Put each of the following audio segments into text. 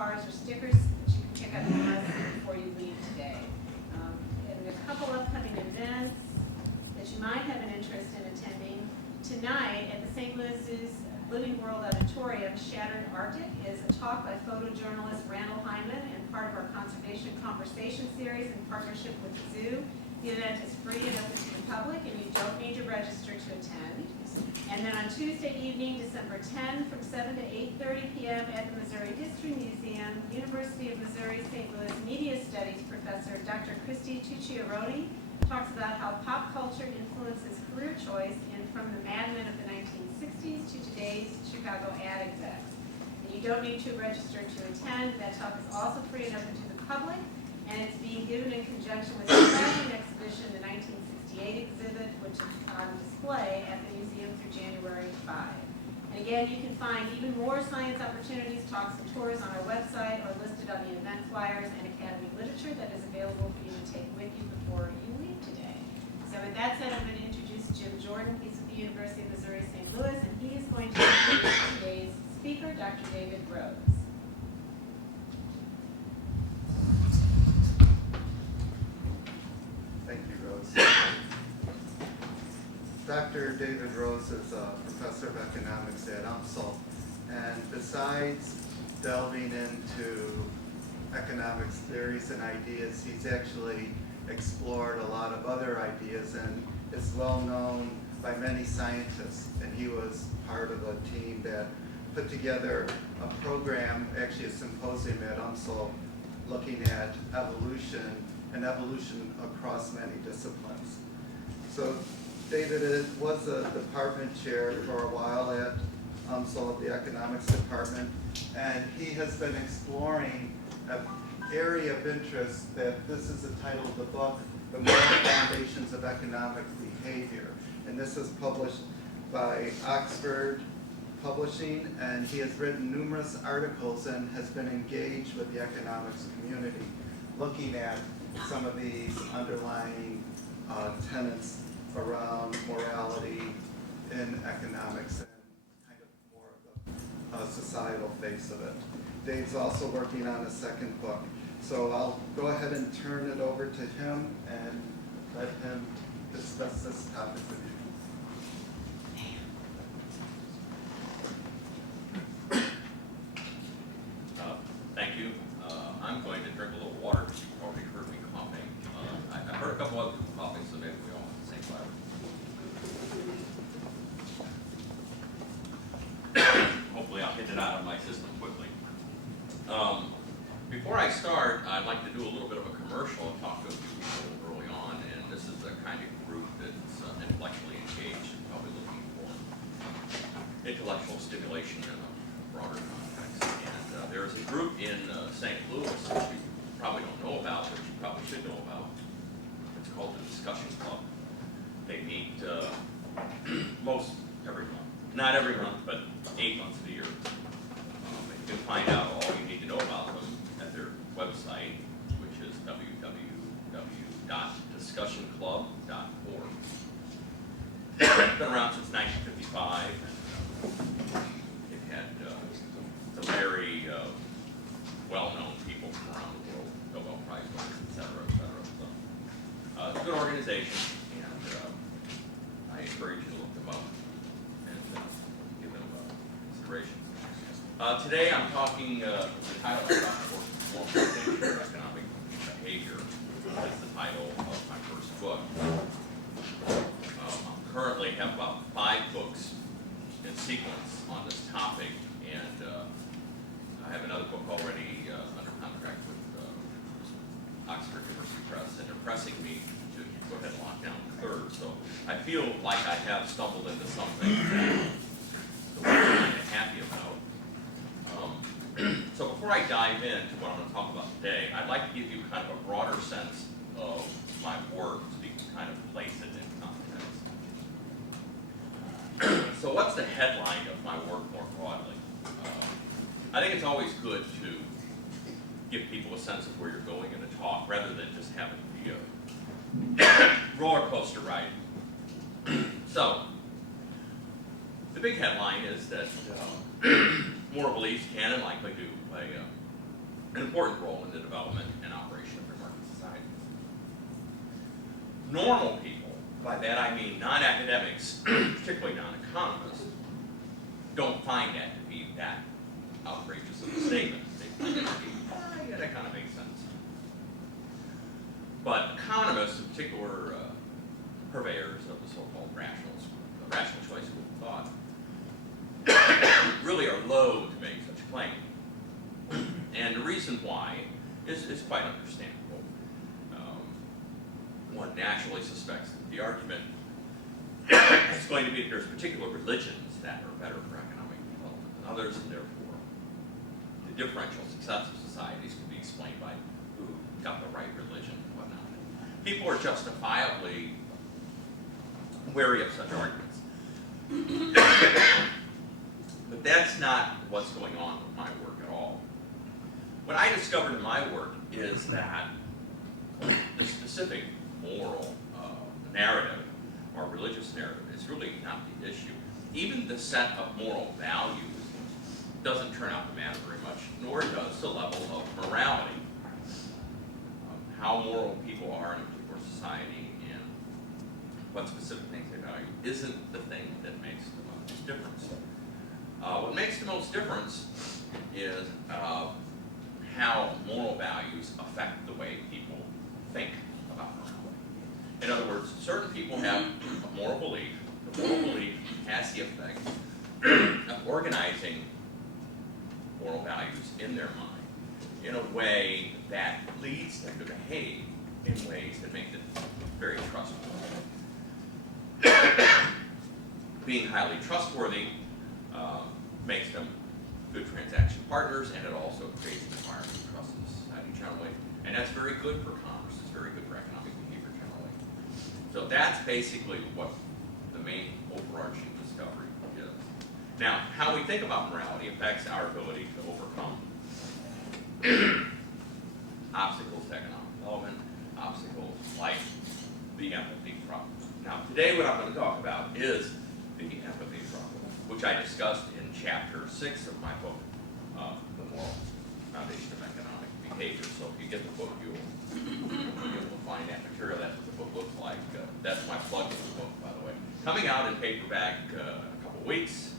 cards or stickers that you can pick up from us before you leave today. And a couple upcoming events that you might have an interest in attending. Tonight at the St. Louis's Living World Auditorium, Shattered Arctic is a talk by photojournalist Randall Hyman and part of our Conservation Conversation series in partnership with the zoo. The event is free and open to the public, and you don't need to register to attend. And then on Tuesday evening, December 10, from 7 to 8:30 p.m. at the Missouri History Museum, University of Missouri St. Louis Media Studies professor Dr. Christy Tucciaroni talks about how pop culture influences career choice and from the Mad Men of the 1960s to today's Chicago ad execs. And you don't need to register to attend. That talk is also free and open to the public, and it's being given in conjunction with the fashion exhibition, the 1968 exhibit, which is on display at the museum through January 5. And again, you can find even more science opportunities, talks, and tours on our website or listed on the event flyers and Academy literature that is available for you to take with you before you leave today. So with that said, I'm going to introduce Jim Jordan. He's with the University of Missouri St. Louis, and he is going to introduce today's speaker, Dr. David Rose. Thank you, Rose. Dr. David Rose is a professor of economics at UMSL, and besides delving into economics theories and ideas, he's actually explored a lot of other ideas and is well known by many scientists. And he was part of a team that put together a program, actually a symposium at UMSL, looking at evolution and evolution across many disciplines. So David was a department chair for a while at UMSL, the economics department, and he has been exploring an area of interest that this is the title of the book, The Moral Foundations of Economic Behavior. And this is published by Oxford Publishing, and he has written numerous articles and has been engaged with the economics community, looking at some of these underlying tenets around morality in economics and kind of more of the societal face of it. Dave's also working on a second book. So I'll go ahead and turn it over to him and let him discuss this topic with you. Thank you. I'm going to drink a little water because you've already heard me coughing. I've heard a couple other people coughing, so maybe we all have the same flavor. Hopefully I'll get it out of my system quickly. Before I start, I'd like to do a little bit of a commercial and talk to a few people early on, and this is the kind of group that's intellectually engaged and probably looking for intellectual stimulation in a broader context. And there is a group in St. Louis that you probably don't know about, but you probably should know about. It's called the Discussion Club. They meet most every month. Not every month, but 8 months of the year. You can find out all you need to know about them at their website, which is www.discussionclub.org. It's been around since 1955, and they've had some very well-known people from around the world, Nobel Prize winners, et cetera, et cetera. So, it's a good organization, and I encourage you to look them up and give them consideration. Today I'm talking, the title I got for Moral Foundations of Economic Behavior. That's the title of my first book. I currently have about 5 books in sequence on this topic, and I have another book already under contract with Oxford University Press, and they're pressing me to go ahead and lock down the third. So I feel like I have stumbled into something that I'm kind of happy about. So before I dive into what I'm going to talk about today, I'd like to give you kind of a broader sense of my work so you can kind of place it in context. So what's the headline of my work more broadly? I think it's always good to give people a sense of where you're going in a talk rather than just having it be a roller coaster ride. So the big headline is that moral beliefs can and likely do play a an important role in the development and operation of free market society. Normal people, by that I mean non-academics, particularly non-economists, don't find that to be that outrageous of a statement. They find it to be, yeah, that kind of makes sense. But economists, in particular purveyors of the so-called rational choice school of thought, really are loath to make such a claim. And the reason why is quite understandable. One naturally suspects that the argument is going to be that there's particular religions that are better for economic development than others, and therefore the differential success of societies can be explained by who got the right religion and whatnot. People are justifiably wary of such arguments. But that's not what's going on with my work at all. What I discovered in my work is that the specific moral narrative or religious narrative is really not the issue. Even the set of moral values doesn't turn out to matter very much, nor does the level of morality. How moral people are in a particular society and what specific things they value isn't the thing that makes the most difference. What makes the most difference is how moral values affect the way people think about morality. In other words, certain people have a moral belief. The moral belief has the effect of organizing moral values in their mind in a way that leads them to behave in ways that make them very trustworthy. Being highly trustworthy makes them good transaction partners, and it also creates an environment of trust in society generally. And that's very good for commerce. It's very good for economic behavior generally. So that's basically what the main overarching discovery is. Now, how we think about morality affects our ability to overcome obstacles to economic development, obstacles like the empathy problem. Now, today what I'm going to talk about is the empathy problem, which I discussed in chapter 6 of my book, The Moral Foundation of Economic Behavior. So if you get the book, you'll be able to find that material. That's what the book looks like. That's my plug for the book, by the way. Coming out in paperback in a couple weeks,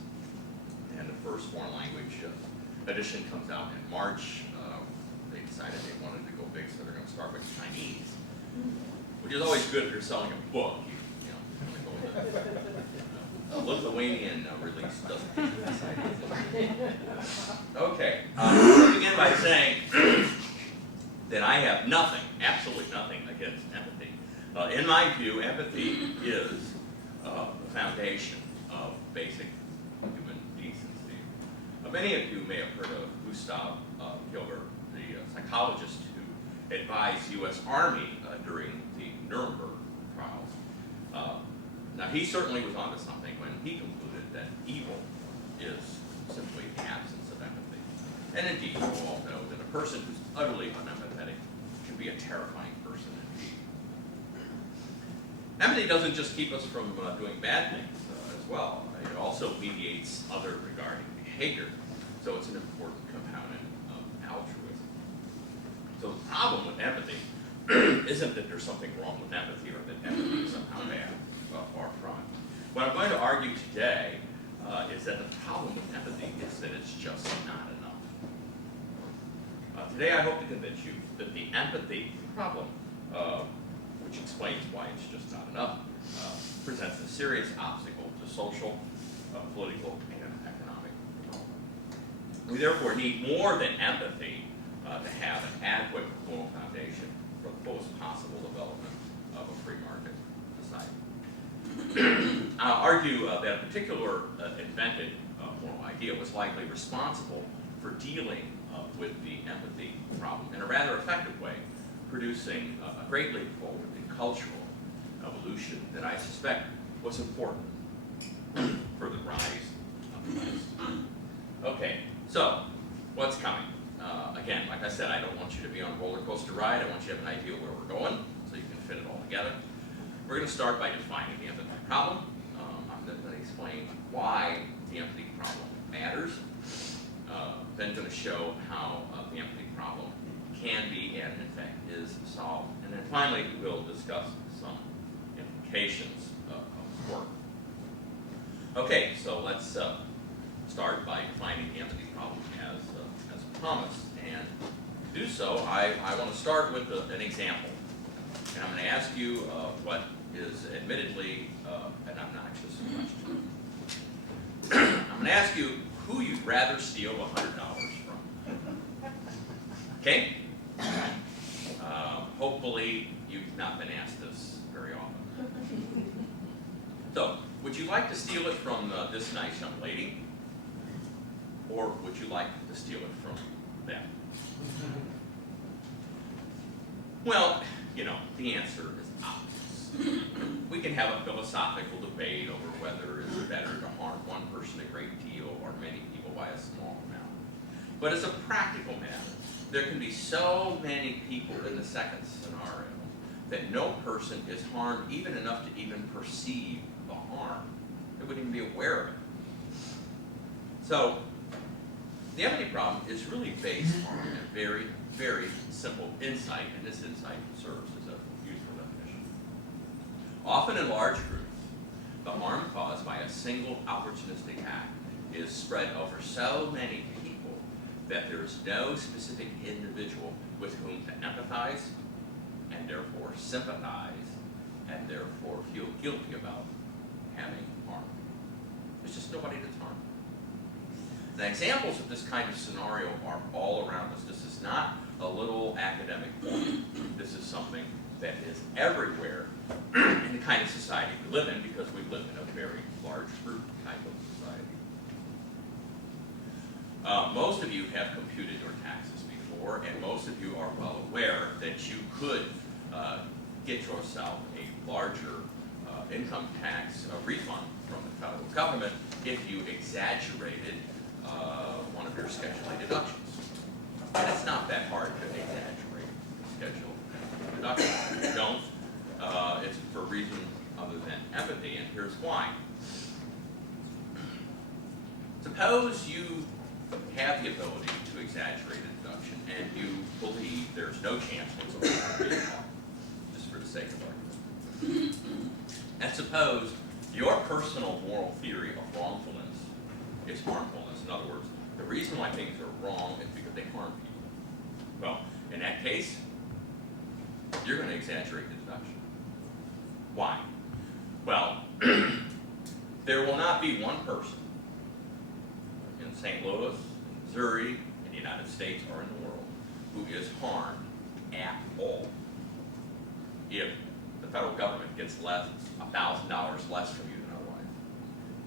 and the first foreign language edition comes out in March. They decided they wanted to go big, so they're going to start with Chinese, which is always good if you're selling a book. You know, go with a Lithuanian release doesn't give you this idea. Okay, I'll begin by saying that I have nothing, absolutely nothing against empathy. In my view, empathy is the foundation of basic human decency. Many of you may have heard of Gustav Gilbert, the psychologist who advised the U.S. Army during the Nuremberg trials. Now, he certainly was onto something when he concluded that evil is simply the absence of empathy. And indeed, you all know that a person who's utterly unempathetic can be a terrifying person indeed. Empathy doesn't just keep us from doing bad things as well. It also mediates other regarding behavior. So it's an important component of altruism. So the problem with empathy isn't that there's something wrong with empathy or that empathy is somehow bad. Far from it. What I'm going to argue today is that the problem with empathy is that it's just not enough. Today I hope to convince you that the empathy problem, which explains why it's just not enough, presents a serious obstacle to social, political, and economic development. We therefore need more than empathy to have an adequate moral foundation for the fullest possible development of a free market society. I'll argue that a particular invented moral idea was likely responsible for dealing with the empathy problem in a rather effective way, producing a great leap forward in cultural evolution that I suspect was important for the rise of the West. Okay, so what's coming? Again, like I said, I don't want you to be on a roller coaster ride. I want you to have an idea where we're going so you can fit it all together. We're going to start by defining the empathy problem. I'm going to explain why the empathy problem matters. Then going to show how the empathy problem solve, and then finally we'll discuss some implications of work. Okay, so let's start by defining the empathy problem as promised. And to do so, I want to start with an example. And I'm going to ask you what is admittedly an obnoxious question. I'm going to ask you who you'd rather steal $100 from. Okay? Hopefully you've not been asked this very often. So, would you like to steal it from this nice young lady? Or would you like to steal it from them? Well, you know, the answer is obvious. We can have a philosophical debate over whether it's better to harm one person a great deal or many people by a small amount. But as a practical matter, there can be so many people in the second scenario that no person is harmed even enough to even perceive the harm. They wouldn't even be aware of it. So, the empathy problem is really based on a very, very simple insight, and this insight serves as a useful definition. Often in large groups, the harm caused by a single opportunistic act is spread over so many people that there is no specific individual with whom to empathize, and therefore sympathize, and therefore feel guilty about having harm. There's just nobody that's harmed. The examples of this kind of scenario are all around us. This is not a little academic point. This is something that is everywhere in the kind of society we live in, because we live in a very large group type of society. Most of you have computed your taxes before, and most of you are well aware that you could get yourself a larger income tax refund from the federal government if you exaggerated one of your Schedule A deductions. And it's not that hard to exaggerate Schedule A deductions. If you don't, it's for a reason other than empathy, and here's why. Suppose you have the ability to exaggerate a deduction, and you believe there's no chance whatsoever of being harmed, just for the sake of argument. And suppose your personal moral theory of wrongfulness is harmfulness. In other words, the reason why things are wrong is because they harm people. Well, in that case, you're going to exaggerate the deduction. Why? Well, there will not be one person in St. Louis, in Missouri, in the United States, or in the world who is harmed at all if the federal government gets $1,000 less from you than otherwise.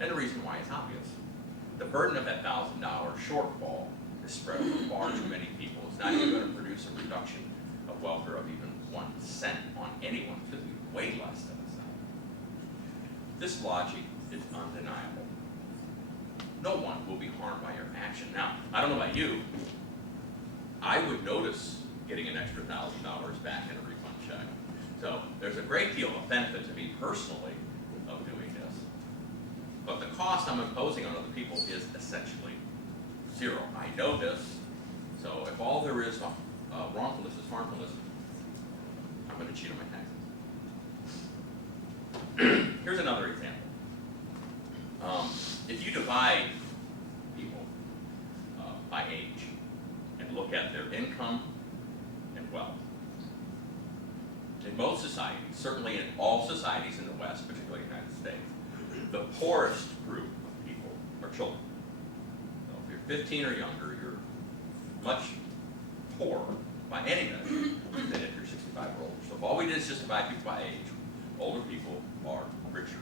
And the reason why is obvious. The burden of that $1,000 shortfall is spread over far too many people. It's not even going to produce a reduction of welfare of even 1 cent on anyone. It's going to be way less than a cent. This logic is undeniable. No one will be harmed by your action. Now, I don't know about you, I would notice getting an extra $1,000 back in a refund check. So there's a great deal of benefit to me personally of doing this. But the cost I'm imposing on other people is essentially zero. I know this, so if all there is wrongfulness is harmfulness, I'm going to cheat on my taxes. Here's another example. If you divide people by age and look at their income and wealth, in most societies, certainly in all societies in the West, particularly the United States, the poorest group of people are children. So if you're 15 or younger, you're much poorer by any measure than if you're 65 or older. So if all we did is just divide people by age, older people are richer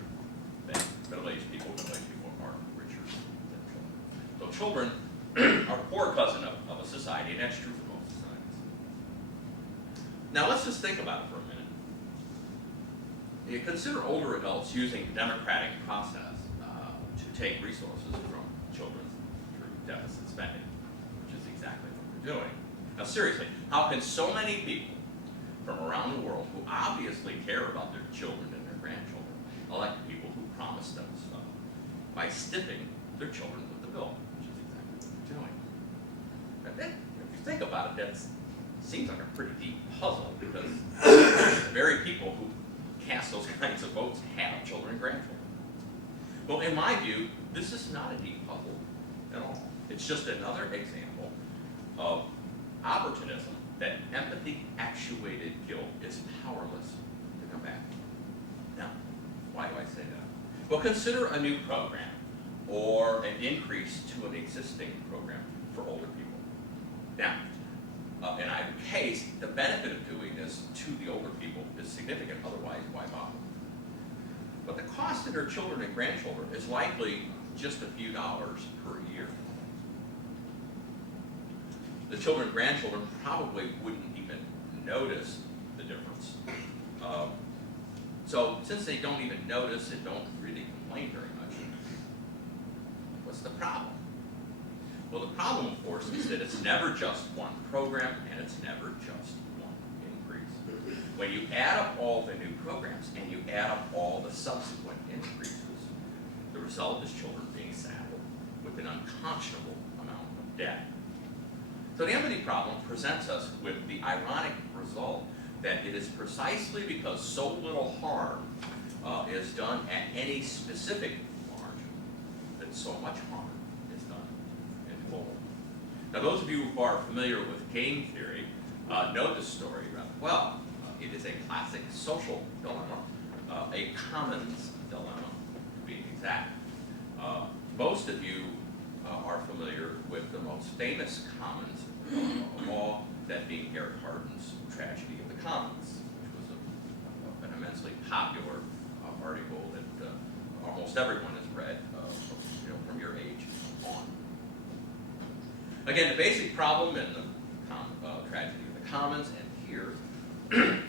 than middle-aged people are richer than children. So children are the poor cousin of a society, and that's true for most societies. Now let's just think about it for a minute. You consider older adults using the democratic process to take resources from children through deficit spending, which is exactly what we're doing. Now seriously, how can so many people from around the world who obviously care about their children and their grandchildren elect people who promise them stuff by stiffing their children with the bill, which is exactly what we're doing? If you think about it, that's seems like a pretty deep puzzle because the very people who cast those kinds of votes have children and grandchildren. Well, in my view, this is not a deep puzzle at all. It's just another example of opportunism, that empathy-actuated guilt is powerless to come back. Now, why do I say that? Well, consider a new program or an increase to an existing program for older people. Now, in either case, the benefit of doing this to the older people is significant, otherwise why bother? But the cost to their children and grandchildren is likely just a few dollars per year. The children and grandchildren probably wouldn't even notice the difference. So since they don't even notice and don't really complain very much, what's the problem? Well, the problem, of course, is that it's never just one program and it's never just one increase. When you add up all the new programs and you add up all the subsequent increases, the result is children being saddled with an unconscionable amount of debt. So the empathy problem presents us with the ironic result that it is precisely because so little harm is done at any specific margin that so much harm is done in full. Now, those of you who are familiar with game theory know this story rather well. It is a classic social dilemma, a commons dilemma, to be exact. Most of you are familiar with the most famous commons of all, that being Eric Hardin's Tragedy of the Commons, which was an immensely popular article that almost everyone has read from your age on. Again, the basic problem in the Tragedy of the Commons and here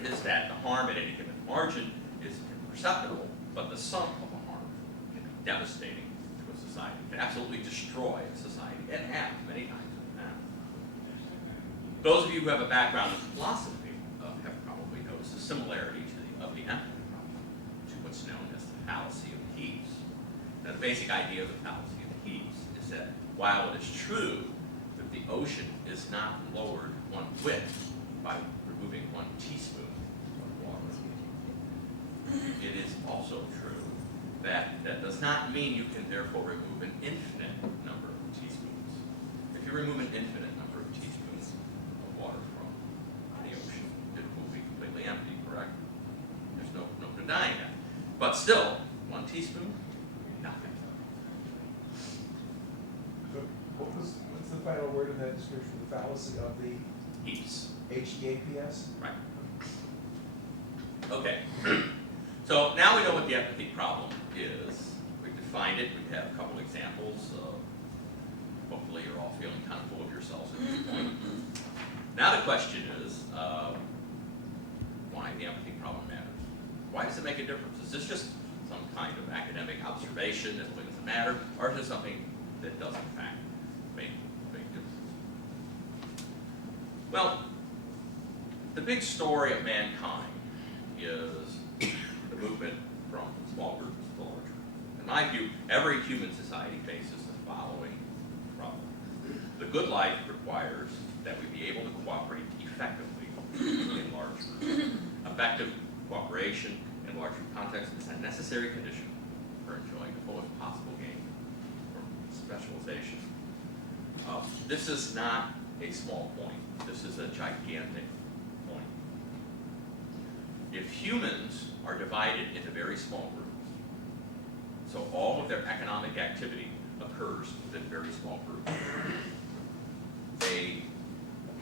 is that the harm at any given margin is imperceptible, but the sum of the harm can be devastating to a society. It can absolutely destroy a society, and has many times in the past. Those of you who have a background in philosophy have probably noticed a similarity of the empathy problem to what's known as the fallacy of the heaps. Now, the basic idea of the fallacy of the heaps is that while it is true that the ocean is not lowered one whit by removing 1 teaspoon of water, it is also true that that does not mean you can therefore remove an infinite number of teaspoons. If you remove an infinite number of teaspoons of water from the ocean, it will be completely empty, correct? There's no denying that. But still, 1 teaspoon, nothing. So what's the final word in that description? The fallacy of the Heaps. H-E-A-P-S? Right. Okay. So now we know what the empathy problem is. We've defined it. We have a couple examples. Hopefully you're all feeling kind of full of yourselves at this point. Now the question is, why the empathy problem matters. Why does it make a difference? Is this just some kind of academic observation that really doesn't matter, or is it something that does in fact make a big difference? Well, the big story of mankind is the movement from small groups to larger. In my view, every human society faces the following problem. The good life requires that we be able to cooperate effectively in large groups. Effective cooperation in large group contexts is a necessary condition for enjoying the fullest possible gain from specialization. This is not a small point. This is a gigantic point. If humans are divided into very small groups, so all of their economic activity occurs within very small groups, they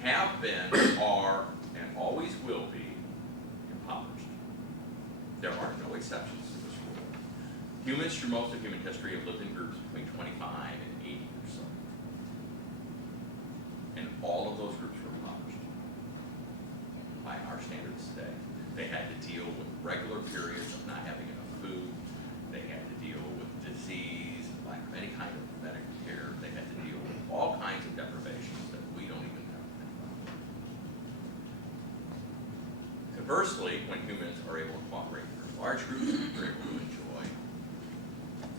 have been, are, and always will be impoverished. There are no exceptions to this rule. Humans, through most of human history, have lived in groups between 25 and 80 or so. And all of those groups were impoverished by our standards today. They had to deal with regular periods of not having enough food. They had to deal with disease, lack of any kind of medical care. They had to deal with all kinds of deprivations that we don't even have to think about. Conversely, when humans are able to cooperate in large groups, they're able to enjoy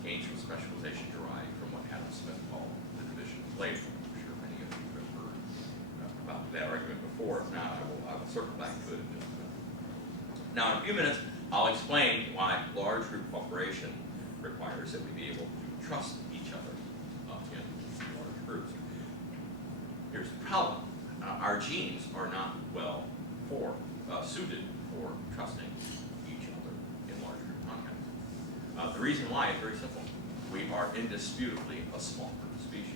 gains from specialization derived from what Adam Smith called the division of labor. I'm sure many of you have heard about that argument before. Now, I will circle back to it in just a minute. Now, in a few minutes, I'll explain why large group cooperation requires that we be able to trust each other in large groups. Here's the problem. Our genes are not well suited for trusting each other in large group contexts. The reason why is very simple. We are indisputably a small group species.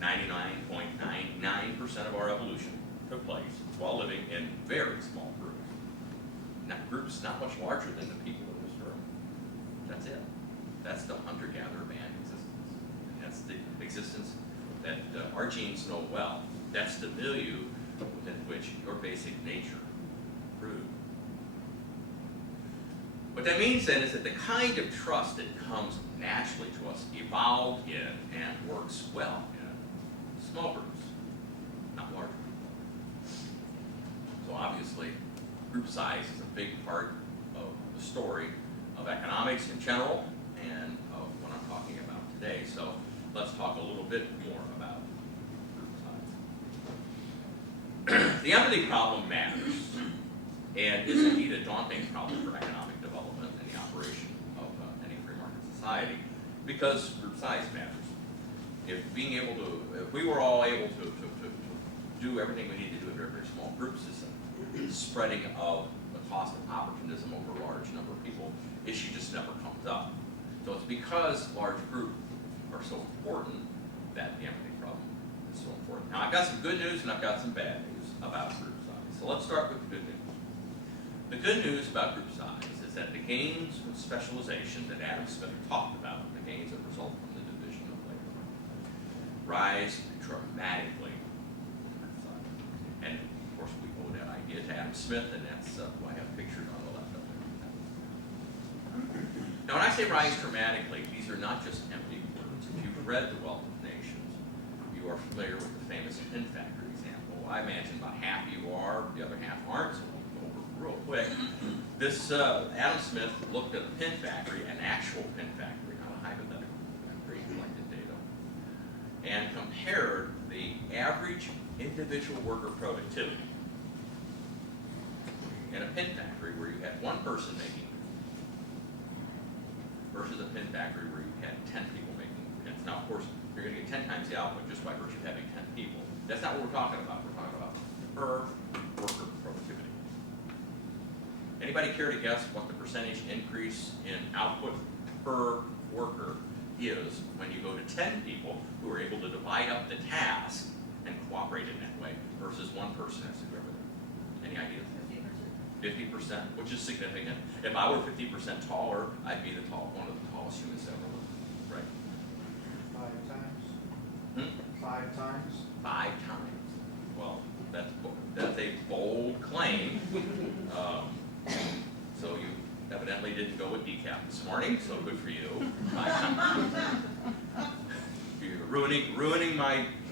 99.99% of our evolution took place while living in very small groups. Groups not much larger than the people in this room. That's it. That's the hunter-gatherer man existence. That's the existence that our genes know well. That's the milieu within which your basic nature grew. What that means then is that the kind of trust that comes naturally to us evolved in and works well in small groups, not large groups. So obviously, group size is a big part of the story of economics in general and of what I'm talking about today. So let's talk a little bit more about group size. The empathy problem matters and is indeed a daunting problem for economic development and the operation of any free market society because group size matters. If we were all able to do everything we need to do in a very, very small group system, the spreading of the cost of opportunism over a large number of people issue just never comes up. So it's because large groups are so important that the empathy problem is so important. Now I've got some good news and I've got some bad news about group size. So let's start with the good news. The good news about group size is that the gains from specialization that Adam Smith talked about, the gains that result from the division of labor, rise dramatically in group size. And of course we owe that idea to Adam Smith, and that's who I have pictured on the left up there. Now when I say rise dramatically, these are not just empty words. If you've read The Wealth of Nations, you are familiar with the famous pin factory example. I imagine about half you are, the other half aren't, so we'll go over it real quick. This Adam Smith looked at a pin factory, an actual pin factory, not a hypothetical, pre-collected data, and compared the average individual worker productivity in a pin factory where you had one person making versus a pin factory where you had 10 people making pins. Now, of course, you're going to get 10 times the output just by virtue of having 10 people. That's not what we're talking about. We're talking about per worker productivity. Anybody care to guess what the percentage increase in output per worker is when you go to 10 people who are able to divide up the task and cooperate in that way versus one person has to do everything? Any ideas? 50%, which is significant. If I were 50% taller, I'd be one of the tallest humans ever lived, right? 5 times? Hmm? 5 times? 5 times. Well, that's a bold claim. So you evidently didn't go with decaf this morning, so good for you. 5 times. You're ruining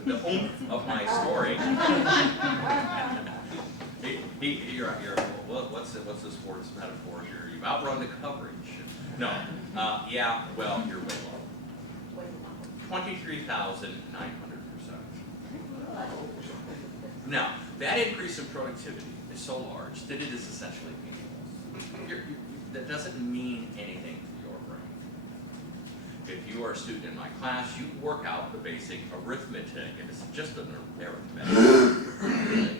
the oomph of my story. What's the sports metaphor here? You've outrun the coverage. No. Yeah, well, you're way low. 23,900%. Now, that increase in productivity is so large that it is essentially meaningless. That doesn't mean anything to your brain. If you are a student in my class, you work out the basic arithmetic, and it's just an arithmetic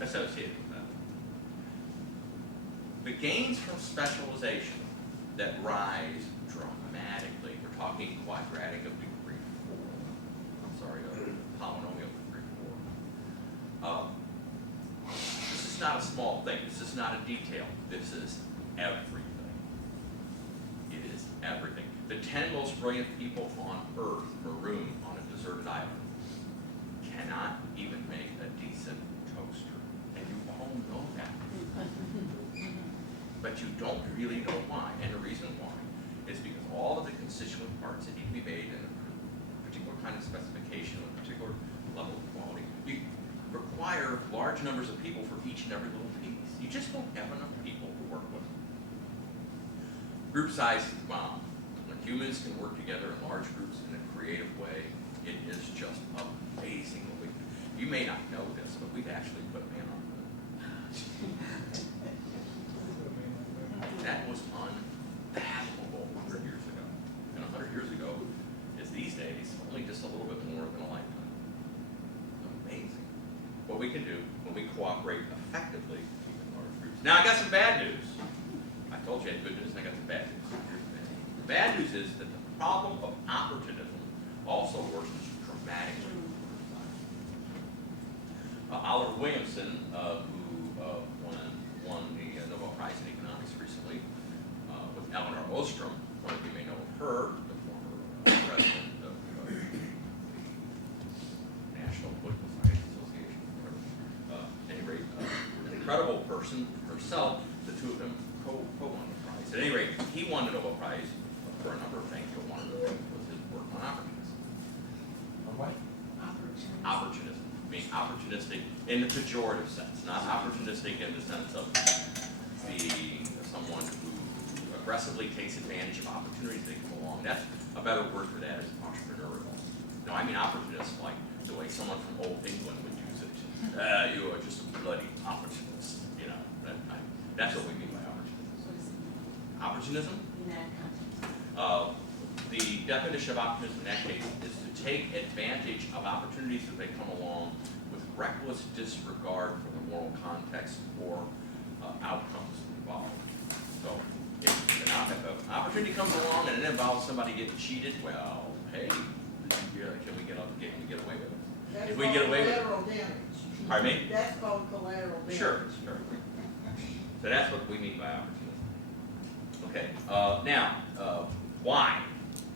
associated with that. The gains from specialization that rise dramatically, we're talking quadratic of degree 4. I'm sorry, a polynomial of degree 4. This is not a small thing. This is not a detail. This is everything. It is everything. The 10 most brilliant people on Earth, marooned on a deserted island, cannot even make a decent toaster. And you all know that. But you don't really know why. And the reason why is because all of the constituent parts that need to be made in a particular kind of specification, a particular level of quality, you require large numbers of people for each and every little piece. You just don't have enough people to work with. Group size is the bomb. When humans can work together in large groups in a creative way, it is just amazing. You may not know this, but we've actually put man what we can do when we cooperate effectively in large groups. Now, I got some bad news. I told you I had good news, and I got some bad news. Here's the bad news. The bad news is that the problem of opportunism also worsens dramatically. Oliver Williamson, who won the Nobel Prize in Economics recently, with Eleanor Ostrom, one of you may know of her, the former president of the National Political Science Association, whatever. At any rate, an incredible person herself. The two of them co-won the prize. At any rate, he won the Nobel Prize for a number of things, but one of the things was his work on opportunism. On what? Opportunism, being opportunistic in the pejorative sense, not opportunistic in the sense of being someone who aggressively takes advantage of opportunities that come along. That's a better word for that is entrepreneurial. No, I mean opportunist, like the way someone from old England would use it. You are just a bloody opportunist. You know, that's what we mean by opportunism. Opportunism? In that context. The definition of opportunism in that case is to take advantage of opportunities as they come along with reckless disregard for the moral context or outcomes involved. So if an opportunity comes along and it involves somebody getting cheated, well, hey, can we get away with it? That's If we get away with it. collateral damage. Pardon me? That's called collateral damage. Sure. So that's what we mean by opportunism. Okay, now, why?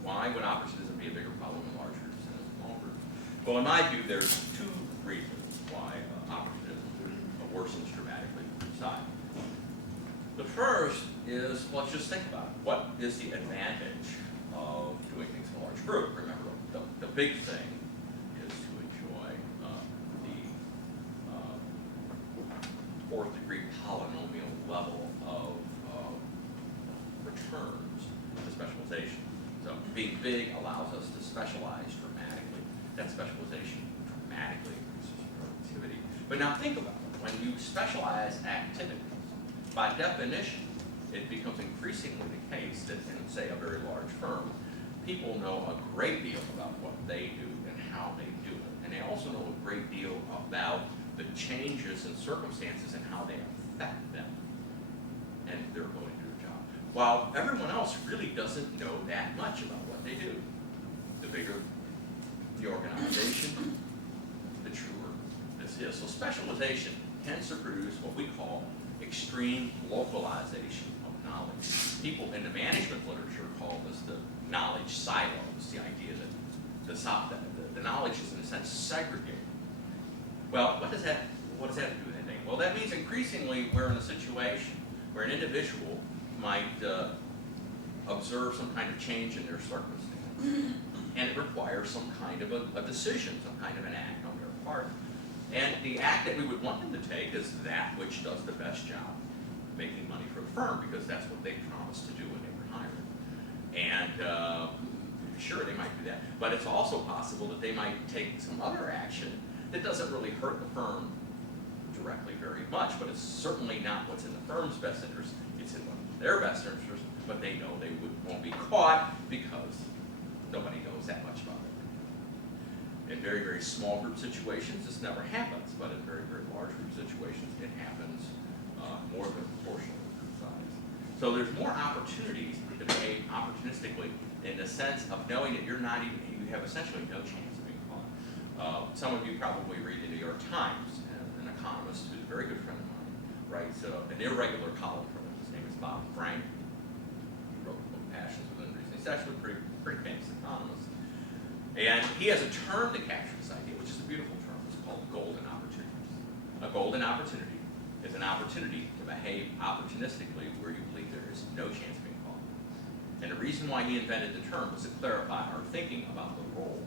Why would opportunism be a bigger problem in large groups than in small groups? Well, in my view, there's two reasons why opportunism worsens dramatically in size. The first is, let's just think about it. What is the advantage of doing things in a large group? Remember, the big thing is to enjoy the fourth degree polynomial level of returns to specialization. So being big allows us to specialize dramatically. That specialization dramatically increases productivity. But now think about it. When you specialize activities, by definition, it becomes increasingly the case that in, say, a very large firm, people know a great deal about what they do and how they do it. And they also know a great deal about the changes in circumstances and how they affect them and their ability to do their job. While everyone else really doesn't know that much about what they do. The bigger the organization, the truer this is. So specialization tends to produce what we call extreme localization of knowledge. People in the management literature call this the knowledge silos, the idea that the knowledge is in a sense segregated. Well, what does that have to do with anything? Well, that means increasingly we're in a situation where an individual might observe some kind of change in their circumstance, and it requires some kind of a decision, some kind of an act on their part. And the act that we would want them to take is that which does the best job making money for the firm, because that's what they promised to do when they were hired. And sure, they might do that, but it's also possible that they might take some other action that doesn't really hurt the firm directly very much, but it's certainly not what's in the firm's best interest. It's in their best interest, but they know they won't be caught because nobody knows that much about it. In very, very small group situations, this never happens, but in very, very large group situations, it happens more than proportional to group size. So there's more opportunities to behave opportunistically in the sense of knowing that you have essentially no chance of being caught. Some of you probably read the New York Times, and an economist who's a very good friend of mine writes an irregular column for them. His name is Bob Frank. He wrote the book Passions Within Reason. He's actually a pretty famous economist. And he has a term to capture this idea, which is a beautiful term. It's called golden opportunities. A golden opportunity is an opportunity to behave opportunistically where you believe there is no chance of being caught. And the reason why he invented the term was to clarify our thinking about the role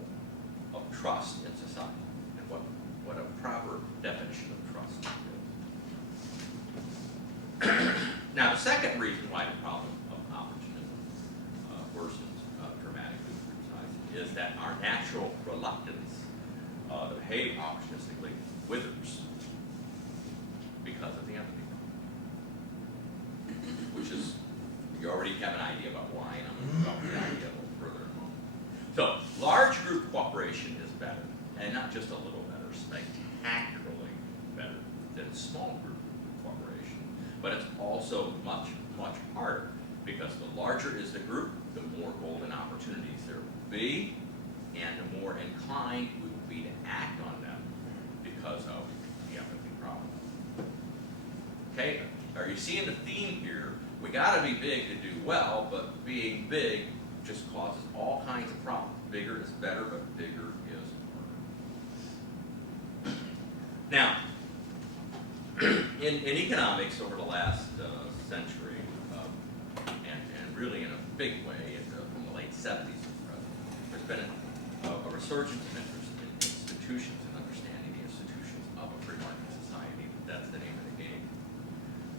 of trust in society and what a proper definition of trust is. Now, the second reason why the problem of opportunism worsens dramatically with group size is that our natural reluctance to behave opportunistically withers because of the empathy problem, which is, you already have an idea about why, and I'm going to talk about the idea a little further in a moment. So, large group cooperation is better, and not just a little better, spectacularly in small group cooperation, but it's also much, much harder because the larger is the group, the more golden opportunities there will be, and the more inclined we will be to act on them because of the empathy problem. Okay, are you seeing the theme here? We gotta be big to do well, but being big just causes all kinds of problems. Bigger is better, but bigger is harder. Now, in economics over the last century, and really in a big way from the late 70s to present, there's been a resurgence of interest in institutions and understanding the institutions of a free market society. That's the name of the game.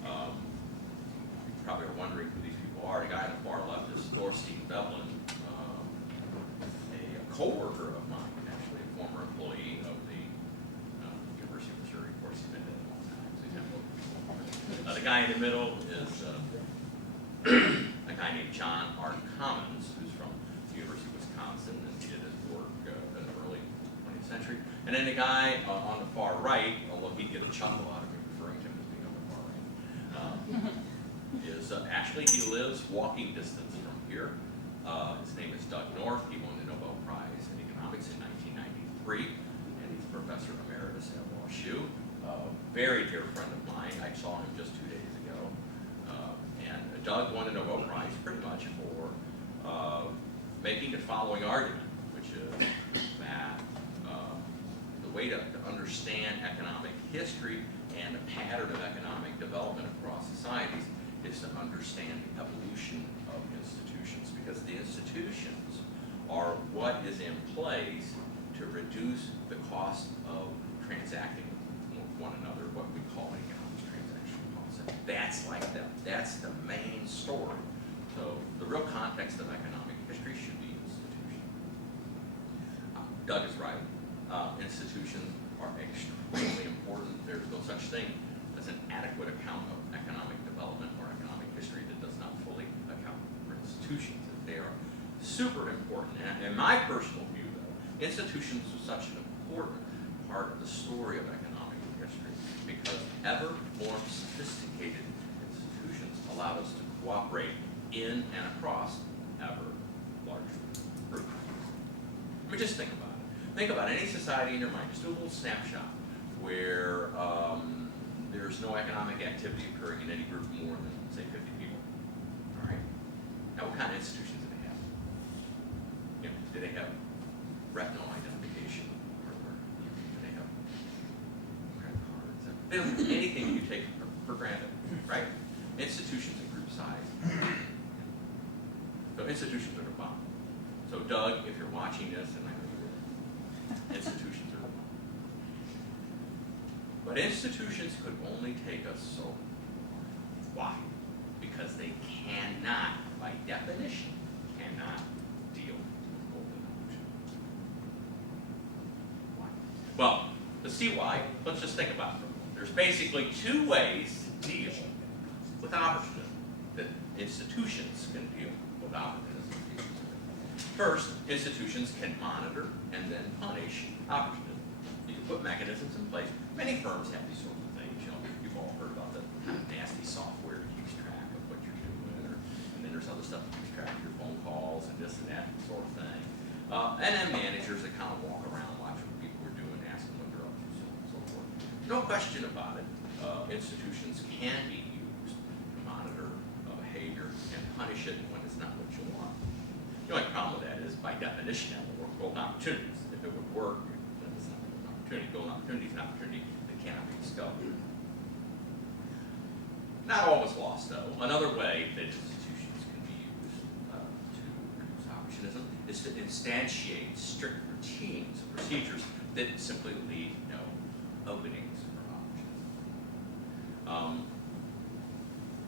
You probably are wondering who these people are. The guy on the far left is Thorstein Veblen, a co-worker of mine, actually, a former employee of the University of Missouri. Of course, he's been there a long time, so he's had both people. The guy in the middle is a guy named John R. Commons, who's from the University of Wisconsin, and he did his work in the early 20th century. And then the guy on the far right, although he'd get a chuckle out of me referring to him as being on the far right, is actually he lives walking distance from here. His name is Doug North. He won the Nobel Prize in Economics in 1993, and he's a professor emeritus at WashU. Very dear friend of mine. I saw him just 2 days ago. And Doug won the Nobel Prize pretty much for making the following argument, which is that the way to understand economic history and the pattern of economic development across societies is to understand the evolution of institutions, because the institutions are what is in place to reduce the cost of transacting with one another, what we call economic transaction costs. That's the main story. So the real context of economic history should be institutions. Doug is right. Institutions are extremely important. There's no such thing as an adequate account of economic development or economic history that does not fully account for institutions. They are super important. And in my personal view, though, institutions are such an important part of the story of economic history because ever more sophisticated institutions allow us to cooperate in and across ever larger groups. I mean, just think about it. Think about any society in your mind. Just do a little snapshot where there's no economic activity occurring in any group more than, say, 50 people. All right? Now, what kind of institutions do they have? You know, do they have retinal identification hardware? Do they have credit cards? They don't have anything you take for granted, right? Institutions and group size. So institutions are the bomb. So Doug, if you're watching this, and I know you will, institutions are the bomb. But institutions could only take us so far. Why? Because they cannot, by definition, cannot deal with golden opportunity. Why? Well, to see why, let's just think about it for a moment. There's basically two ways to deal with opportunism, that institutions can deal with opportunism. First, institutions can monitor and then punish opportunism. You can put mechanisms in place. Many firms have these sorts of things. You know, you've all heard about the kind of nasty software that keeps track of what you're doing, and then there's other stuff that keeps track of your phone calls and this and that sort of thing. And then managers that kind of walk around, watch what people are doing, ask them what they're up to, so on and so forth. No question about it. Institutions can be used to monitor behavior and punish it when it's not what you want. The only problem with that is, by definition, that will work. Golden opportunities. If it would work, then it's not a golden opportunity. Golden opportunity is an opportunity that cannot be discovered. Not all is lost, though. Another way that institutions can be used to reduce opportunism is to instantiate strict routines, procedures that simply leave no openings for opportunism.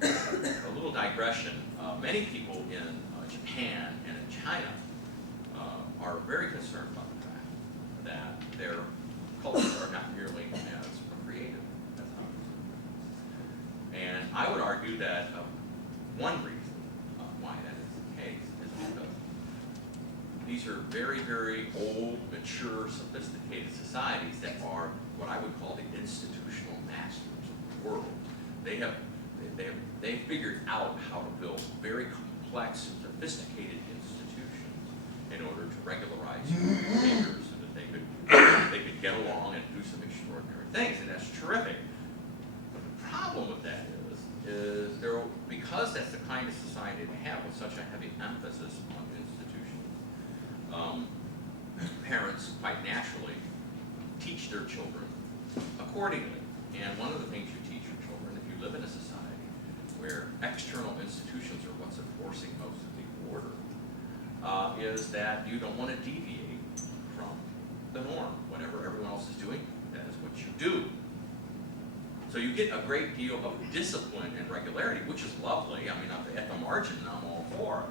A little digression. Many people in Japan and in China are very concerned about the fact that their cultures are not nearly as creative as ours. And I would argue that one reason why that is the case is because these are very, very old, mature, sophisticated societies that are what I would call the institutional masters they figured out how to build very complex, sophisticated institutions in order to regularize human behavior so that they could get along and do some extraordinary things, and that's terrific. But the problem with that is because that's the kind of society we have with such a heavy emphasis on institutions, parents quite naturally teach their children accordingly. And one of the things you teach your children, if you live in a society where external institutions are what's enforcing most of the order, is that you don't want to deviate from the norm. Whatever everyone else is doing, that is what you do. So you get a great deal of discipline and regularity, which is lovely. I mean, at the margin, I'm all for it.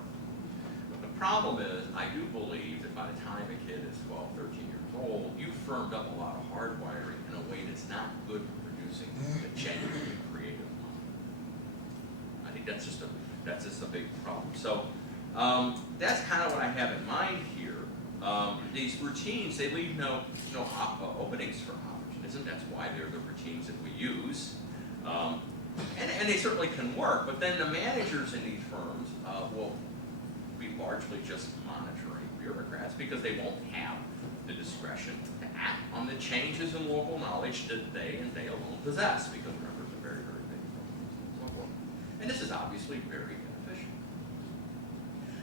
But the problem is, I do believe that by the time a kid is 12, 13 years old, you've firmed up a lot of hardwiring in a way that's not good for producing a genuinely creative mind. I think that's just a big problem. So that's kind of what I have in mind here. These routines, they leave no openings for opportunism. That's why they're the routines that we use. And they certainly can work, but then the managers in these firms will be largely just monitoring bureaucrats because they won't have the discretion to act on the changes in local knowledge that they and they alone possess, because remember, it's a very, very big firm and so forth. And this is obviously very inefficient.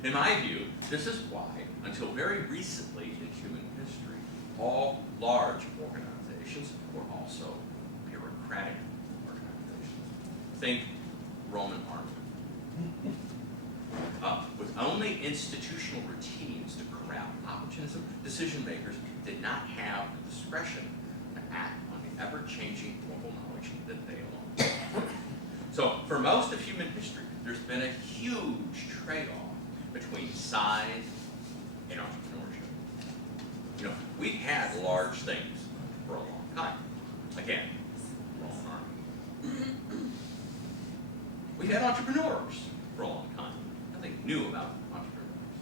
In my view, this is why, until very recently in human history, all large organizations were also bureaucratic organizations. Think Roman army. With only institutional routines to corral opportunism, decision makers did not have the discretion to act on the ever-changing local knowledge that they alone. So for most of human history, there's been a huge trade-off between size and entrepreneurship. We've had large things for a long time. Again, Roman army. We've had entrepreneurs for a long time. Nothing new about entrepreneurs.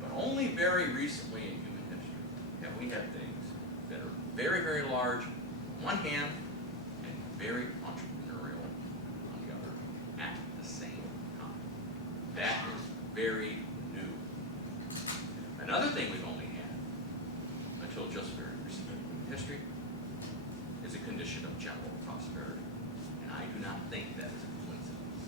But only very recently in human history have we had things that are very, very large on one hand and very entrepreneurial on the other at the same time. That is very new. Another thing we've only had until just very recently in history is a condition of general prosperity. And I do not think that is a coincidence.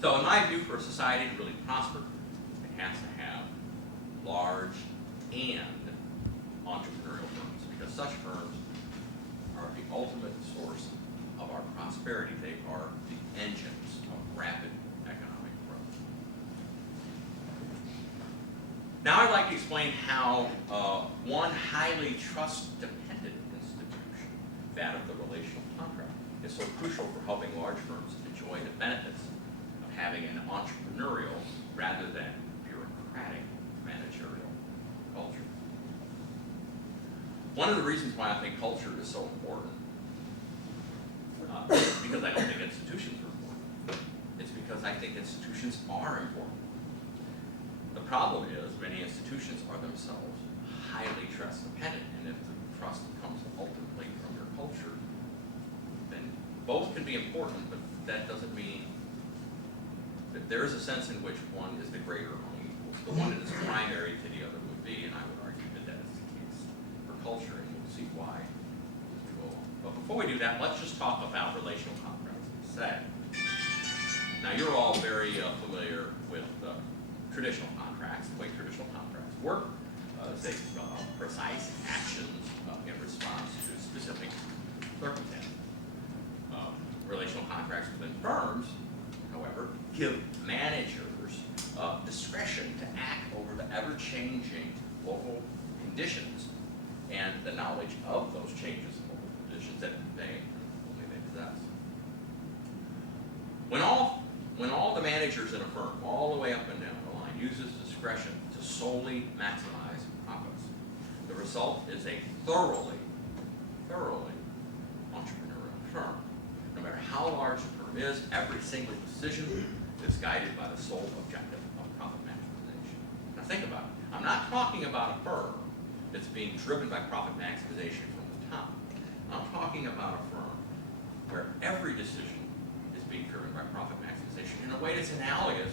So in my view, for a society to really prosper, it has to have large and entrepreneurial firms, because such firms are the ultimate source of our prosperity. They are the engines of rapid economic growth. Now I'd like to explain how one highly trust-dependent institution, that of the relational contract, is so crucial for helping large firms enjoy the benefits of having an entrepreneurial rather than bureaucratic managerial culture. One of the reasons why I think culture is so important, because I don't think institutions are important, it's because I think institutions are important. The problem is many institutions are themselves highly trust dependent, and if the trust comes ultimately from your culture, then both can be important, but that doesn't mean that there is a sense in which one is the greater among equals. The one that is primary to the other would be, and I would argue that that is the case for culture, and we'll see why as we go on. But before we do that, let's just talk about relational contracts per se. Now you're all very familiar with traditional contracts, the way traditional contracts work. They precise actions in response to specific circumstances. Relational contracts within firms, however, give managers discretion to act over the ever-changing local conditions and the knowledge of those changes in local conditions that only they possess. When all the managers in a firm, all the way up and down the line, uses discretion to solely maximize profits, the result is a thoroughly entrepreneurial firm. No matter how large the firm is, every single decision is guided by the sole objective of profit maximization. Now think about it. I'm not talking about a firm that's being driven by profit maximization from the top. I'm talking about a firm where every decision is being driven by profit maximization in a way that's analogous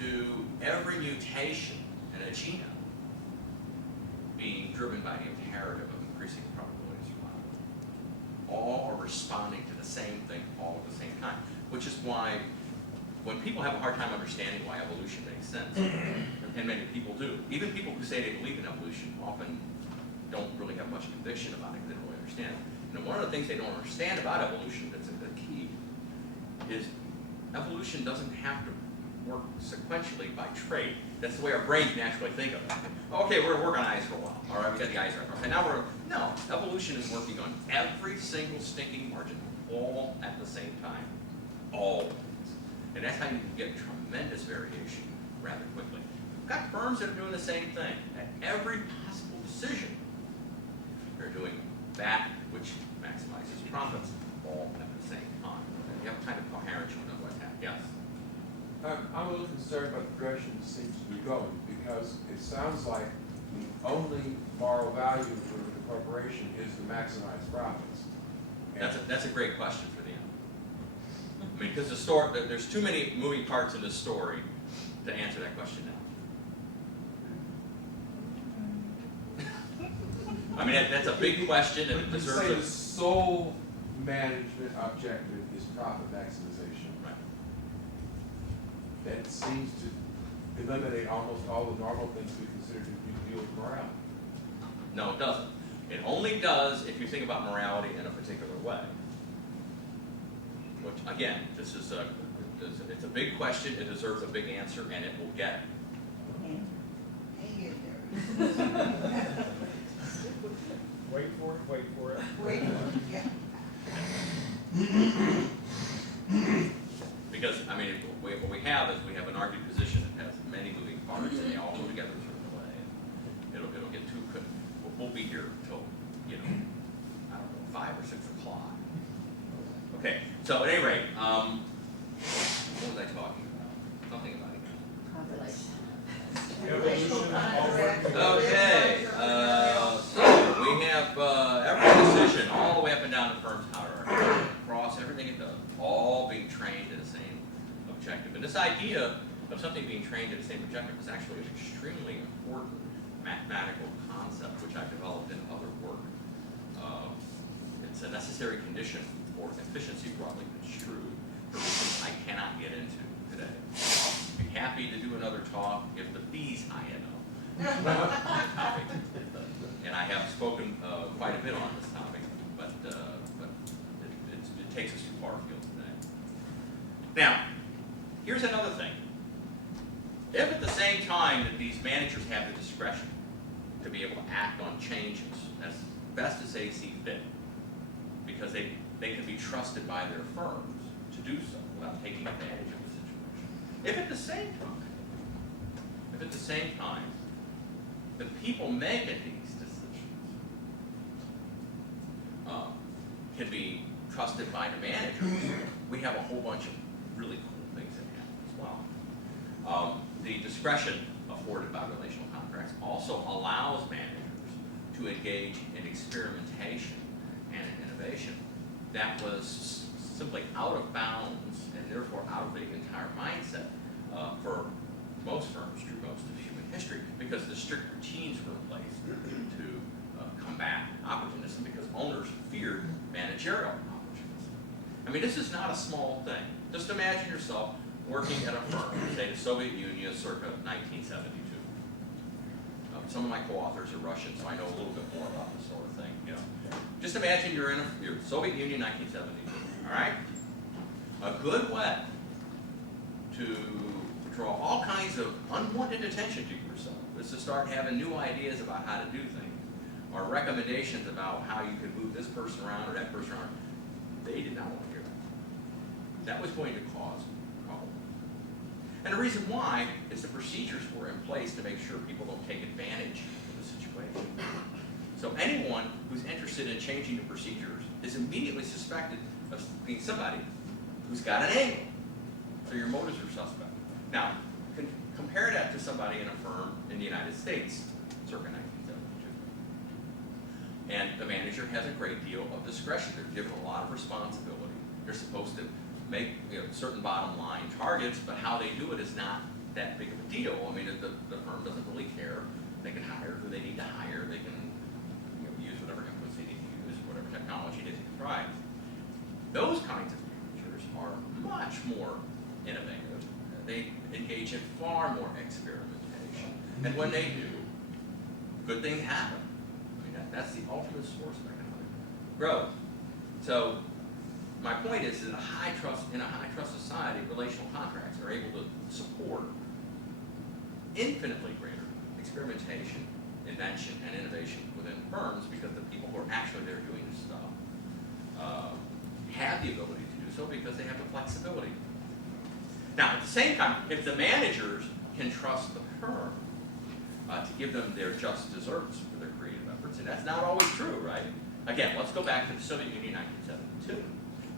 to every mutation in a genome being driven by the imperative of increasing the probability of survival. All are responding to the same thing all at the same time, which is why when people have a hard time understanding why evolution makes sense, and many people do, even people who say they believe in evolution often don't really have much conviction about it, they don't really understand it. And one of the things they don't understand about evolution that's the key is evolution doesn't have to work sequentially by trait. That's the way our brains naturally think of it. Okay, we're gonna work on eyes for a while. All right, we got the eyes right. Okay, now no, evolution is working on every single stinking margin all at the same time. Always. And that's how you can get tremendous variation rather quickly. We've got firms that are doing the same thing. At every possible decision, they're doing that which maximizes profits all at the same time. And you have kind of coherence on what's happening. Yes? I'm a little concerned about the direction it seems to be going, because it sounds like the only moral value for the corporation is to maximize profits. That's a great question for the end. I mean, because the story, there's too many moving parts in this story to answer that question now. I mean, that's a big question, and it But you say deserves the sole management objective is profit maximization. Right. That seems to eliminate almost all the normal things we consider to deal with morality. No, it doesn't. It only does if you think about morality in a particular way. Which, again, it's a big question, it deserves a big answer, and it will get it. Hang in there. Wait for it. Wait, yeah. Because, I mean, what we have is we have an argued position that has many moving parts, and they all go together a certain way. And it'll get too quick. We'll be here until, I don't know, 5 or 6 o'clock. Okay, so at any rate, what was I talking about? Something about it. Evolution, all working. Okay, so we have every decision all the way up and down the firm's hierarchy, across everything it does, all being trained to the same objective. And this idea of something being trained to the same objective is actually an extremely important mathematical concept which I've developed in other work. It's a necessary condition for efficiency broadly construed, for reasons I cannot get into today. I'd be happy to do another talk if the fee's high enough. And I have spoken quite a bit on this topic, but it takes us too far afield today. Now, here's another thing. If at the same time that these managers have the discretion to be able to act on changes as best as they see fit, because they can be trusted by their firms to do so without taking advantage of the situation. If at the same time, the people making these decisions can be trusted by the managers, we have a whole bunch of really cool things that happen as well. The discretion afforded by relational contracts also allows managers to engage in experimentation and in innovation that was simply out of bounds and therefore out of the entire mindset for most firms through most of human history, because the strict routines were in place to combat opportunism, because owners feared managerial opportunism. I mean, this is not a small thing. Just imagine yourself working at a firm, say the Soviet Union circa 1972. Some of my co-authors are Russian, so I know a little bit more about this sort of thing. Just imagine you're in your Soviet Union 1972. All right, a good way to draw all kinds of unwanted attention to yourself is to start having new ideas about how to do things, or recommendations about how you could move this person around or that person around. They did not want to hear that. That was going to cause problems. And the reason why is the procedures were in place to make sure people don't take advantage of the situation. So anyone who's interested in changing the procedures is immediately suspected of being somebody who's got an angle. So your motives are suspect. Now, compare that to somebody in a firm in the United States, circa 1972. And the manager has a great deal of discretion. They're given a lot of responsibility They're supposed to make certain bottom line targets, but how they do it is not that big of a deal. I mean, the firm doesn't really care. They can hire who they need to hire. They can use whatever inputs they need to use, whatever technology they think thrives. Those kinds of managers are much more innovative. They engage in far more experimentation. And when they do, good things happen. I mean, that's the ultimate source of economic growth. So my point is that in a high trust society, relational contracts are able to support infinitely greater experimentation, invention, and innovation within firms because the people who are actually there doing this stuff have the ability to do so because they have the flexibility. Now, at the same time, if the managers can trust the firm to give them their just desserts for their creative efforts, and that's not always true, right? Again, let's go back to the Soviet Union in 1972.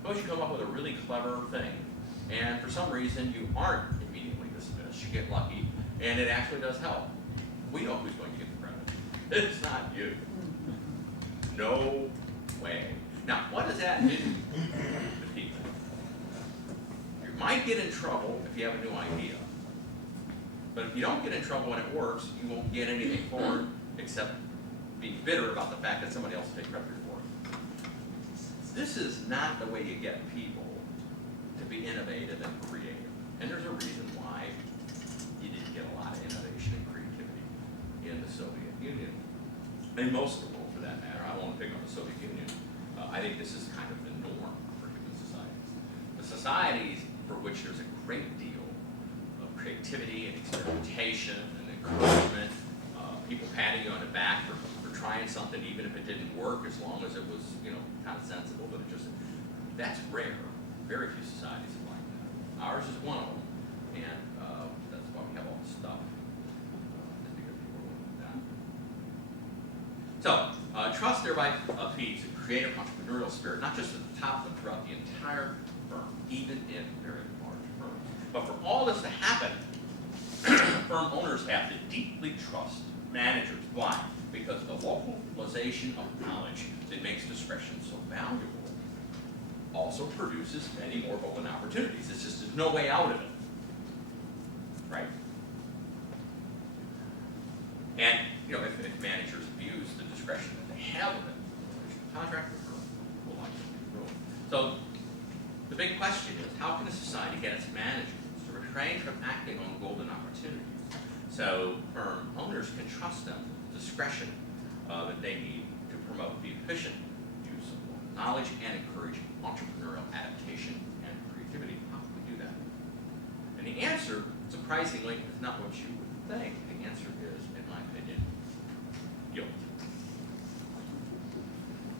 Suppose you come up with a really clever thing, and for some reason you aren't immediately dismissed, you get lucky, and it actually does help. We know who's going to get the credit. It's not you. No way. Now, what does that do to people? You might get in trouble if you have a new idea. But if you don't get in trouble when it works, you won't get anything for it except being bitter about the fact that somebody else will take credit for it. This is not the way you get people to be innovative and creative. And there's a reason why you didn't get a lot of innovation and creativity in the Soviet Union. And most of the world, for that matter. I won't pick on the Soviet Union. I think this is kind of the norm for human societies. The societies for which there's a great deal of creativity and experimentation and encouragement, people patting you on the back for trying something even if it didn't work, as long as it was, kind of sensible, but that's rare. Very few societies are like that. Ours is one of them, and that's why we have all this stuff. Is because people are like that. So, trust thereby feeds a creative entrepreneurial spirit, not just at the top, but throughout the entire firm, even in very large firms. But for all this to happen, firm owners have to deeply trust managers. Why? Because the localization of knowledge that makes discretion so valuable also produces many more open opportunities. It's just there's no way out of it. Right? And if managers abuse the discretion that they have with it, the contract will likely be ruined. So the big question is, how can a society get its managers to refrain from acting on golden opportunities so firm owners can trust them with the discretion that they need to promote the efficient use of knowledge and encourage entrepreneurial adaptation and creativity? How can we do that? And the answer, surprisingly, is not what you would think. The answer is, in my opinion, guilt.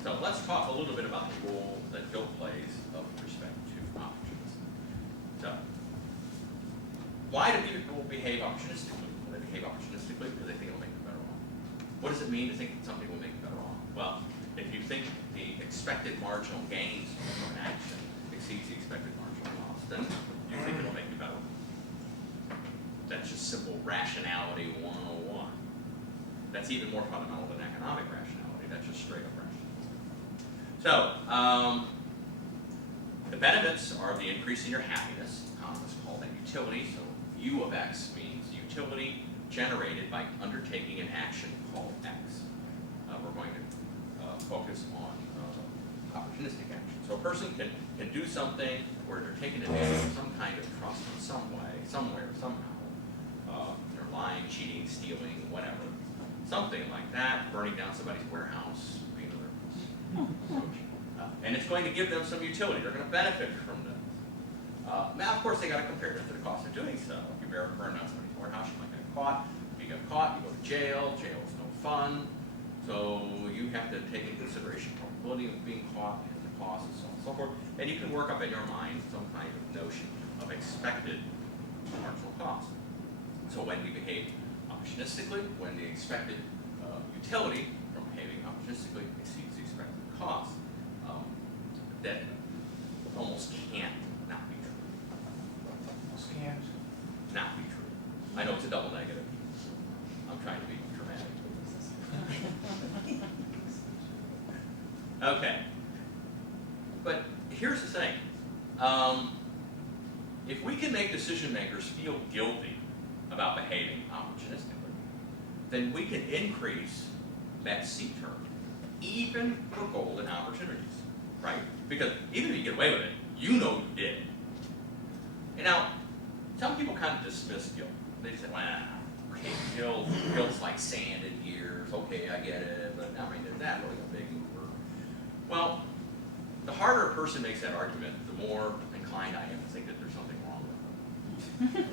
So let's talk a little bit about the role that guilt plays with respect to options. So, why do people behave opportunistically? Well, they behave opportunistically because they think it'll make them better off. What does it mean to think that something will make you better off? Well, if you think the expected marginal gains from an action exceeds the expected marginal loss, then you think it'll make you better. That's just simple rationality 101. That's even more fundamental than economic rationality. That's just straight up rationality. So, the benefits are the increase in your happiness. Economists call that utility. So, U of X means utility generated by undertaking an action called X. We're going to focus on opportunistic action. So a person can do something where they're taking advantage of some kind of trust in some way, somewhere, somehow. They're lying, cheating, stealing, whatever. Something like that, burning down somebody's warehouse, being another. And it's going to give them some utility. They're going to benefit from them. Now, of course, they got to compare it to the cost of doing so. If you ever burn down somebody's warehouse, you might get caught. If you get caught, you go to jail. Jail is no fun. So you have to take into consideration the probability of being caught and the cost and so on and so forth. And you can work up in your mind some kind of notion of expected marginal cost. So when we behave opportunistically, when the expected utility from behaving opportunistically exceeds the expected cost, that almost can't not be true. Almost can't. Not be true. I know it's a double negative. I'm trying to be dramatic. Okay. But here's the thing. If we can make decision makers feel guilty about behaving opportunistically, then we can increase that C term, even for golden opportunities, right? Because even if you get away with it, you know you did. And now, some people kind of dismiss guilt. They say, well, okay, guilt's like sand in gears. Okay, I get it, but I mean, is that really a big mover? Well, the harder a person makes that argument, the more inclined I am to think that there's something wrong with them.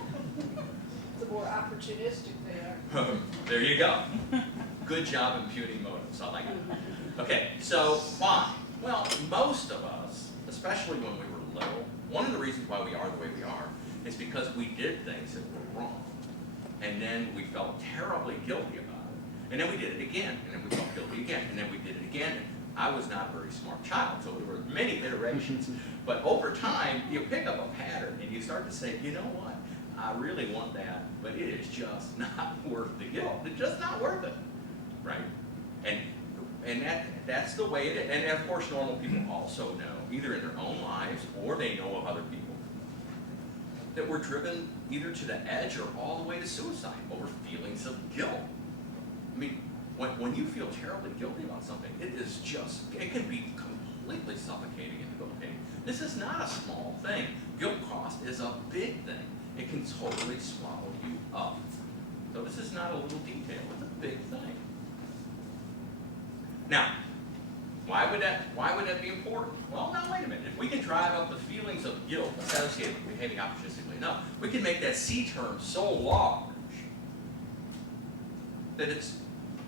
The more opportunistic they are. There you go. Good job imputing motives. I like it. Okay, so why? Well, most of us, especially when we were little, one of the reasons why we are the way we are is because we did things that were wrong. And then we felt terribly guilty about it. And then we did it again. And then we felt guilty again. And then we did it again. I was not a very smart child, so there were many iterations. But over time, you pick up a pattern and you start to say, you know what? I really want that, but it is just not worth the guilt. It's just not worth it, right? And that's the way it is. And of course, normal people also know, either in their own lives or they know of other people, that we're driven either to the edge or all the way to suicide over feelings of guilt. I mean, when you feel terribly guilty about something, it can be completely suffocating and debilitating. This is not a small thing. Guilt cost is a big thing. It can totally swallow you up. So this is not a little detail, it's a big thing. Now, why would that be important? Well, now wait a minute. If we can drive up the feelings of guilt associated with behaving opportunistically enough, we can make that C term so large that it's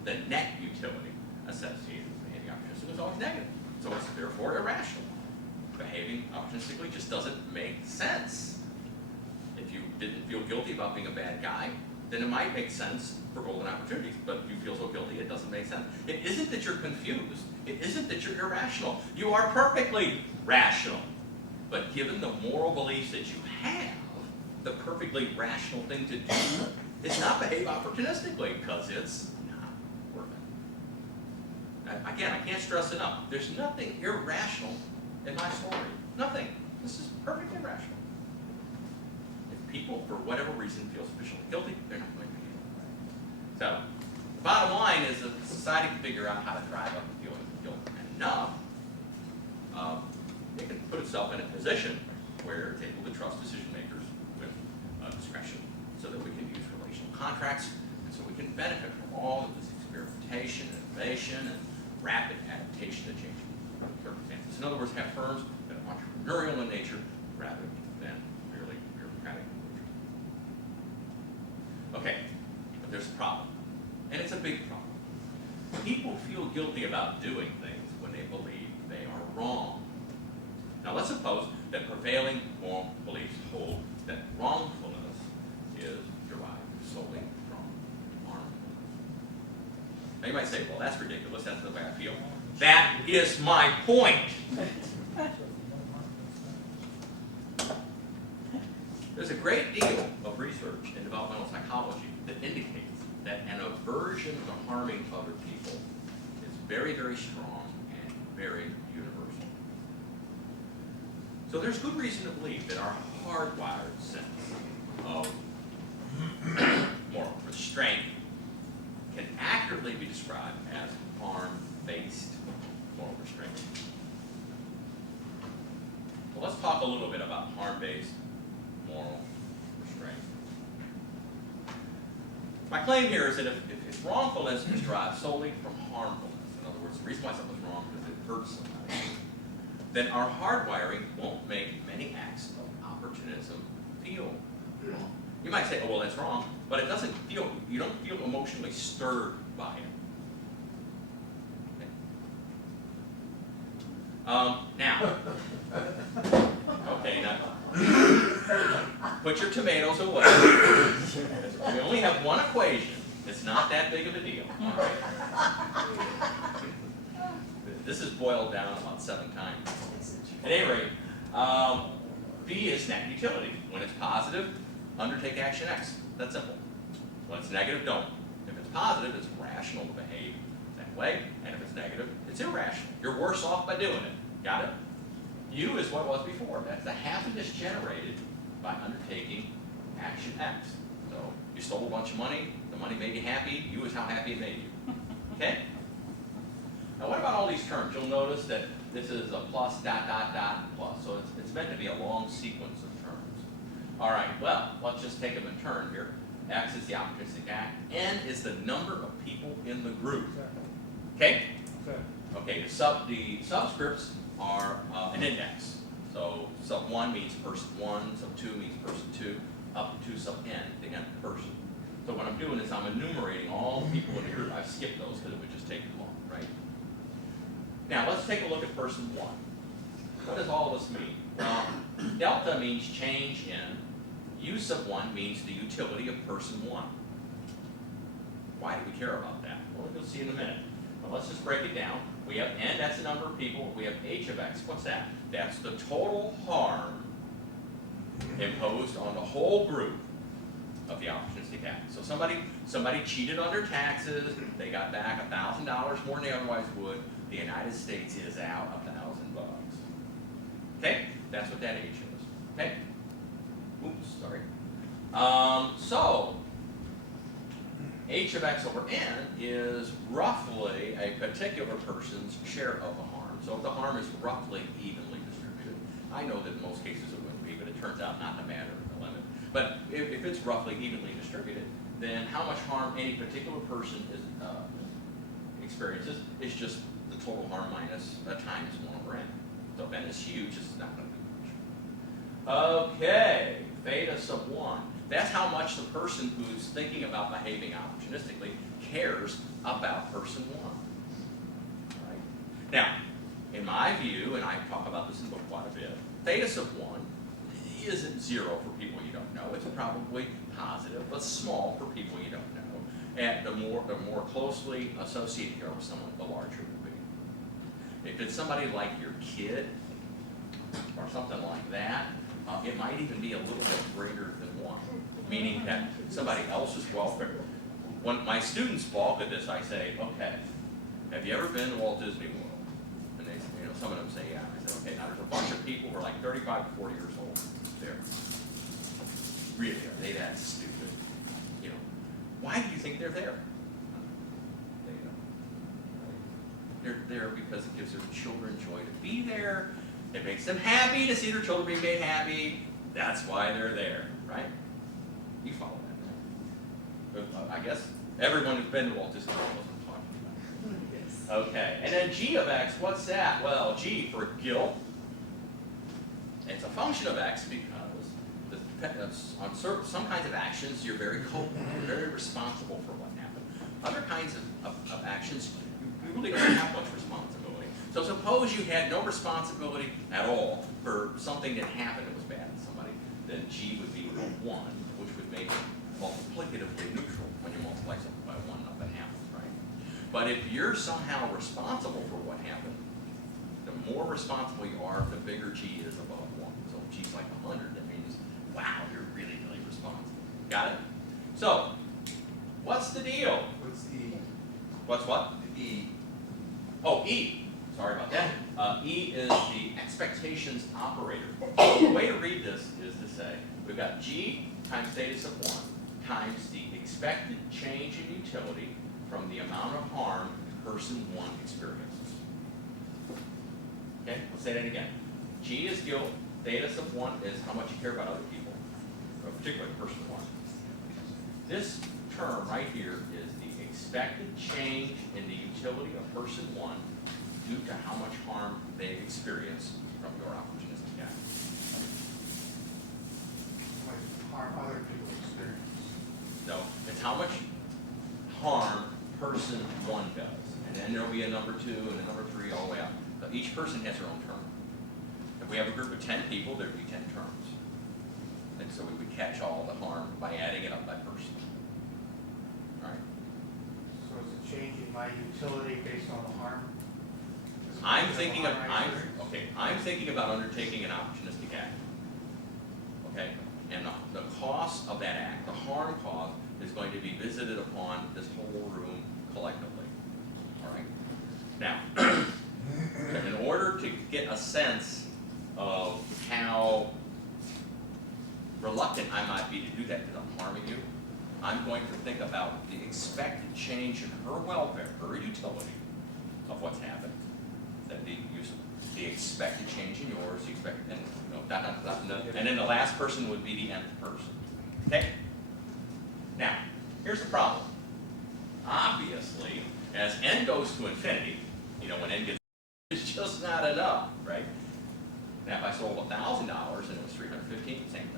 the net utility associated with behaving opportunistically is always negative. So it's therefore irrational. Behaving opportunistically just doesn't make sense. If you didn't feel guilty about being a bad guy, then it might make sense for golden opportunities, but if you feel so guilty, it doesn't make sense. It isn't that you're confused. It isn't that you're irrational. You are perfectly rational. But given the moral beliefs that you have, the perfectly rational thing to do is not behave opportunistically, because it's not worth it. Again, I can't stress enough. There's nothing irrational in my story. Nothing. This is perfectly rational. If people, for whatever reason, feel sufficiently guilty, they're not going to be able to. So, the bottom line is that society can figure out how to drive up the feeling of guilt enough. It can put itself in a position where it's able to trust decision makers with discretion, so that we can use relational contracts, and so we can benefit from all of this experimentation, innovation, and rapid adaptation to changing circumstances. In other words, have firms that are entrepreneurial in nature rather than merely bureaucratic in nature. Okay, but there's a problem, and it's a big problem. People feel guilty about doing things when they believe they are wrong. Now let's suppose that prevailing moral beliefs hold that wrongfulness is derived solely from harmfulness. Now you might say, well, that's ridiculous, that's the way I feel. That is my point. There's a great deal of research in developmental psychology that indicates that an aversion to harming other people is very, very strong and very universal. So there's good reason to believe that our hardwired sense of moral restraint can accurately be described as harm-based moral restraint. So let's talk a little bit about harm-based moral restraint. My claim here is that if wrongfulness is derived solely from harmfulness, in other words, the reason why something's wrong is because it hurts somebody, then our hardwiring won't make many acts of opportunism feel wrong. You might say, oh, well, that's wrong, but it doesn't feel, you don't feel emotionally stirred by it. Now, okay, now, put your tomatoes away. We only have one equation. It's not that big of a deal. All right? This is boiled down about 7 times. At any rate, B is net utility. When it's positive, undertake action X. That's simple. When it's negative, don't. If it's positive, it's rational to behave that way, and if it's negative, it's irrational. You're worse off by doing it. Got it? U is what it was before. That's the happiness generated by undertaking action X. So you stole a bunch of money, the money made you happy, U is how happy it made you. Okay? Now what about all these terms? You'll notice that this is a plus, dot, dot, dot, plus. So it's meant to be a long sequence of terms. All right, well, let's just take them in turn here. X is the opportunistic act. N is the number of people in the group. Okay? Okay, the subscripts are an index. So sub 1 means person 1, sub 2 means person 2, up to sub n, the nth person. So what I'm doing is I'm enumerating all the people in the group. I've skipped those because it would just take too long, right? Now let's take a look at person 1. What does all this mean? Well, delta means change in. U sub 1 means the utility of person 1. Why do we care about that? Well, you'll see in a minute. But let's just break it down. We have n, that's the number of people. We have h of x. What's that? That's the total harm imposed on the whole group of the opportunistic act. So somebody cheated on their taxes. They got back $1,000 more than they otherwise would. The United States is out $1,000. Okay? That's what that h is. Okay? Oops, sorry. So h of x over n is roughly a particular person's share of the harm. So if the harm is roughly evenly distributed, I know that in most cases it wouldn't be, but it turns out not to matter the limit. But if it's roughly evenly distributed, then how much harm any particular person experiences is just the total harm minus times 1 over n. So if n is huge, it's not going to do much. Okay, theta sub 1. That's how much the person who's thinking about behaving opportunistically cares about person 1. Right? Now, in my view, and I talk about this in the book quite a bit, theta sub 1 isn't 0 for people you don't know. It's probably positive, but small for people you don't know. And the more closely associated you are with someone, the larger it will be. If it's somebody like your kid or something like that, it might even be a little bit greater than 1, meaning that somebody else's welfare. When my students balk at this, I say, okay, have you ever been to Walt Disney World? And they, some of them say, yeah. I said, okay, now there's a bunch of people who are like 35 to 40 years old there. Really, are they that stupid? Why do you think they're there? They're there because it gives their children joy to be there. It makes them happy to see their children being made happy. That's why they're there, right? You follow that, right? I guess everyone who's been to Walt Disney World knows what I'm talking about. Okay, and then g of x, what's that? Well, g for guilt. It's a function of x because on some kinds of actions you're very culpable, you're very responsible for what happened. Other kinds of actions, you really don't have much responsibility. So suppose you had no responsibility at all for something that happened that was bad to somebody, then g would be 1, which would make it multiplicatively neutral when you multiply something by 1, nothing happens, right? But if you're somehow responsible for what happened, the more responsible you are, the bigger g is above 1. So if g's like 100, that means, wow, you're really, really responsible. Got it? So, what's the deal? What's E? What's what? E. Oh, E. Sorry about that. E is the expectations operator. So the way to read this is to say, we've got G times theta sub 1 times the expected change in utility from the amount of harm person 1 experiences. Okay, let's say that again. G is guilt, theta sub 1 is how much you care about other people, or particularly person 1. This term right here is the expected change in the utility of person 1 due to how much harm they experience from your opportunistic act. Like harm other people experience. No, it's how much harm person 1 does. And then there'll be a number 2 and a number 3 all the way up. But each person has their own term. If we have a group of 10 people, there'd be 10 terms. And so we would catch all the harm by adding it up by person. All right? So is it changing my utility based on the harm? I'm thinking about undertaking an opportunistic act. Okay? And the cost of that act, the harm cost, is going to be visited upon this whole room collectively. All right? Now, in order to get a sense of how reluctant I might be to do that because I'm harming you, I'm going to think about the expected change in her welfare, her utility of what's happened. That the expected change in yours, the expected, and and then the last person would be the nth person. Okay? Now, here's the problem. Obviously, as n goes to infinity, when n gets, it's just not enough, right? Now, if I sold $1,000 and it was $315, same thing.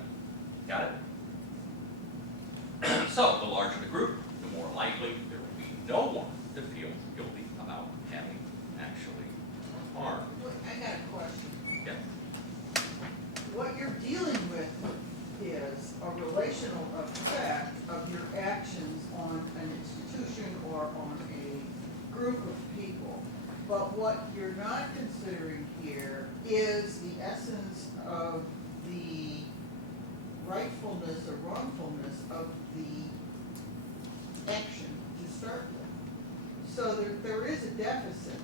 Got it? So, the larger the group, the more likely there will be no one to feel guilty about having actually harmed. Wait, I got a question. Yeah. What you're dealing with is a relational effect of your actions on an institution or on a group of people. But what you're not considering here is the essence of the rightfulness or wrongfulness of the action to start with. So there is a deficit.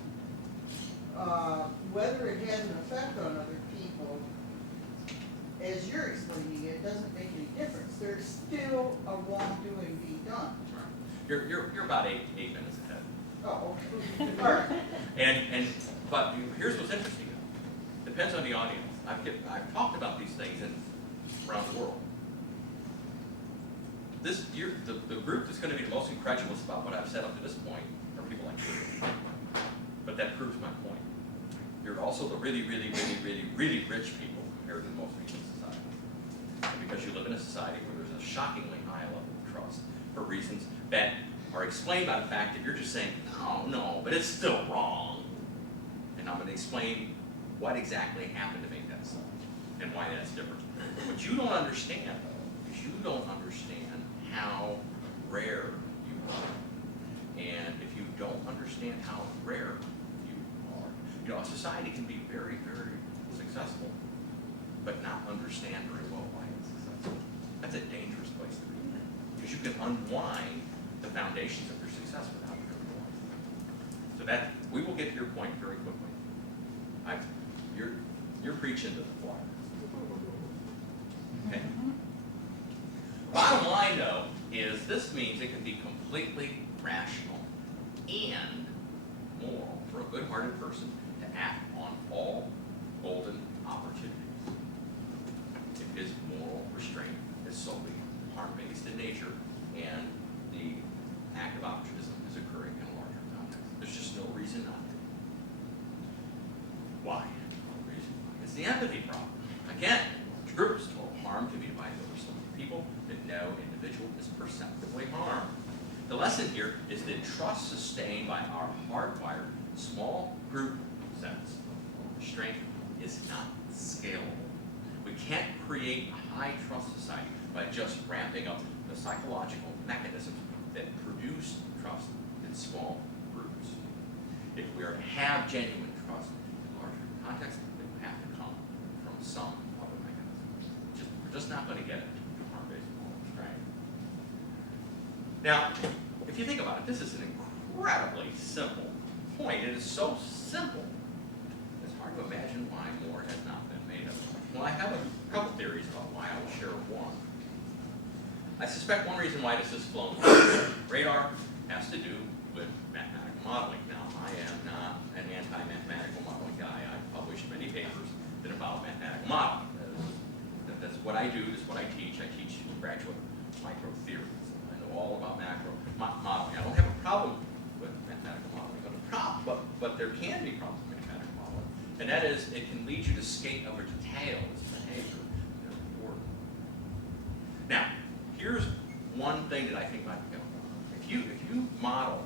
Whether it has an effect on other people, as you're explaining it, doesn't make any difference. There's still a wrongdoing being done. You're about eight minutes ahead. Oh, okay. All right. But here's what's interesting though. Depends on the audience. I've talked about these things around the world. The group that's going to be the most incredulous about what I've said up to this point are people like you. But that proves my point. You're also the really, really, really, really, really rich people compared to most people in society. And because you live in a society where there's a shockingly high level of trust for reasons that are explained by the fact that you're just saying, no, but it's still wrong. And I'm going to explain what exactly happened to make that so and why that's different. What you don't understand, though, is you don't understand how rare you are. And if you don't understand how rare you are, a society can be very, very successful, but not understand very well why it's successful. That's a dangerous place to be, because you can unwind the foundations of your success without you realizing it. So that, we will get to your point very quickly. You're preaching to the choir. Okay. Bottom line, though, is this means it can be completely rational and moral for a good-hearted person to act on all golden opportunities. If his moral restraint is solely harm-based in nature and the act of opportunism is occurring in a larger context. There's just no reason not to. Why? No reason why. It's the empathy problem. Again, large groups, total harm can be divided over so many people that no individual is perceptibly harmed. The lesson here is that trust sustained by our hardwired small group sense of restraint is not scalable. We can't create a high trust society by just ramping up the psychological mechanisms that produce trust in small groups. If we are to have genuine trust in larger context, it would have to come from some other mechanism. We're just not going to get it through harm-based moral restraint. Now, if you think about it, this is an incredibly simple point. It is so simple, it's hard to imagine why more has not been made of it. Well, I have a couple theories about why. I will share one. I suspect one reason why this has flown radar has to do with mathematical modeling. Now, I am not an anti-mathematical modeling guy. I've published many papers that involve mathematical modeling. That's what I do, that's what I teach. I teach graduate micro theories. I know all about macro modeling. I don't have a problem with mathematical modeling, but there can be problems with mathematical modeling. And that is, it can lead you to skate over details of behavior that are important. Now, here's one thing that I think might be going on. If you model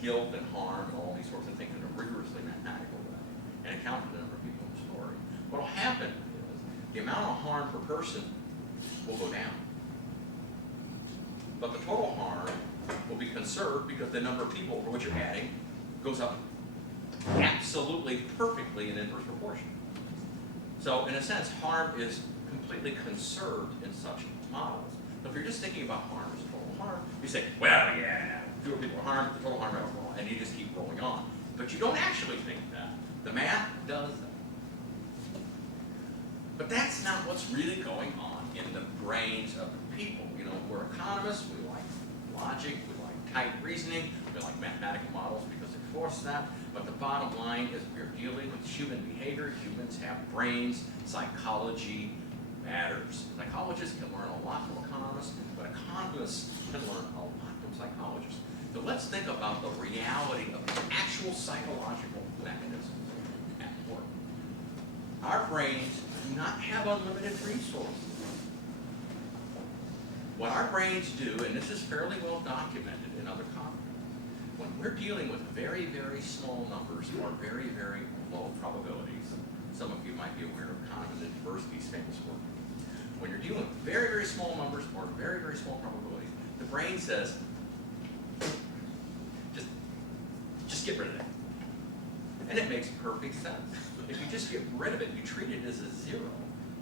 guilt and harm and all these sorts of things in a rigorously mathematical way and account for the number of people in the story, what will happen is the amount of harm per person will go down. But the total harm will be conserved because the number of people over which you're adding goes up absolutely perfectly in inverse proportion. So in a sense, harm is completely conserved in such models. So if you're just thinking about harm as total harm, you say, well, yeah, fewer people are harmed, the total harm rate will, and you just keep rolling on. But you don't actually think that. The math does that. what's really going on in the brains of the people. You know, we're economists, we like logic, we like tight reasoning, we like mathematical models because they force that, but the bottom line is we're dealing with human behavior. Humans have brains, psychology matters. Psychologists can learn a lot from economists, but economists can learn a lot from psychologists. So let's think about the reality of the actual psychological mechanisms at work. Our brains do not have unlimited resources. What our brains do, and this is fairly well documented in other contexts, when we're dealing with very, very small numbers or very, very low probabilities, some of you might be aware of Kahneman and Tversky's famous work. When you're dealing with very, very small numbers or very, very small probabilities, the brain says, just get rid of that. And it makes perfect sense. If you just get rid of it, you treat it as a zero,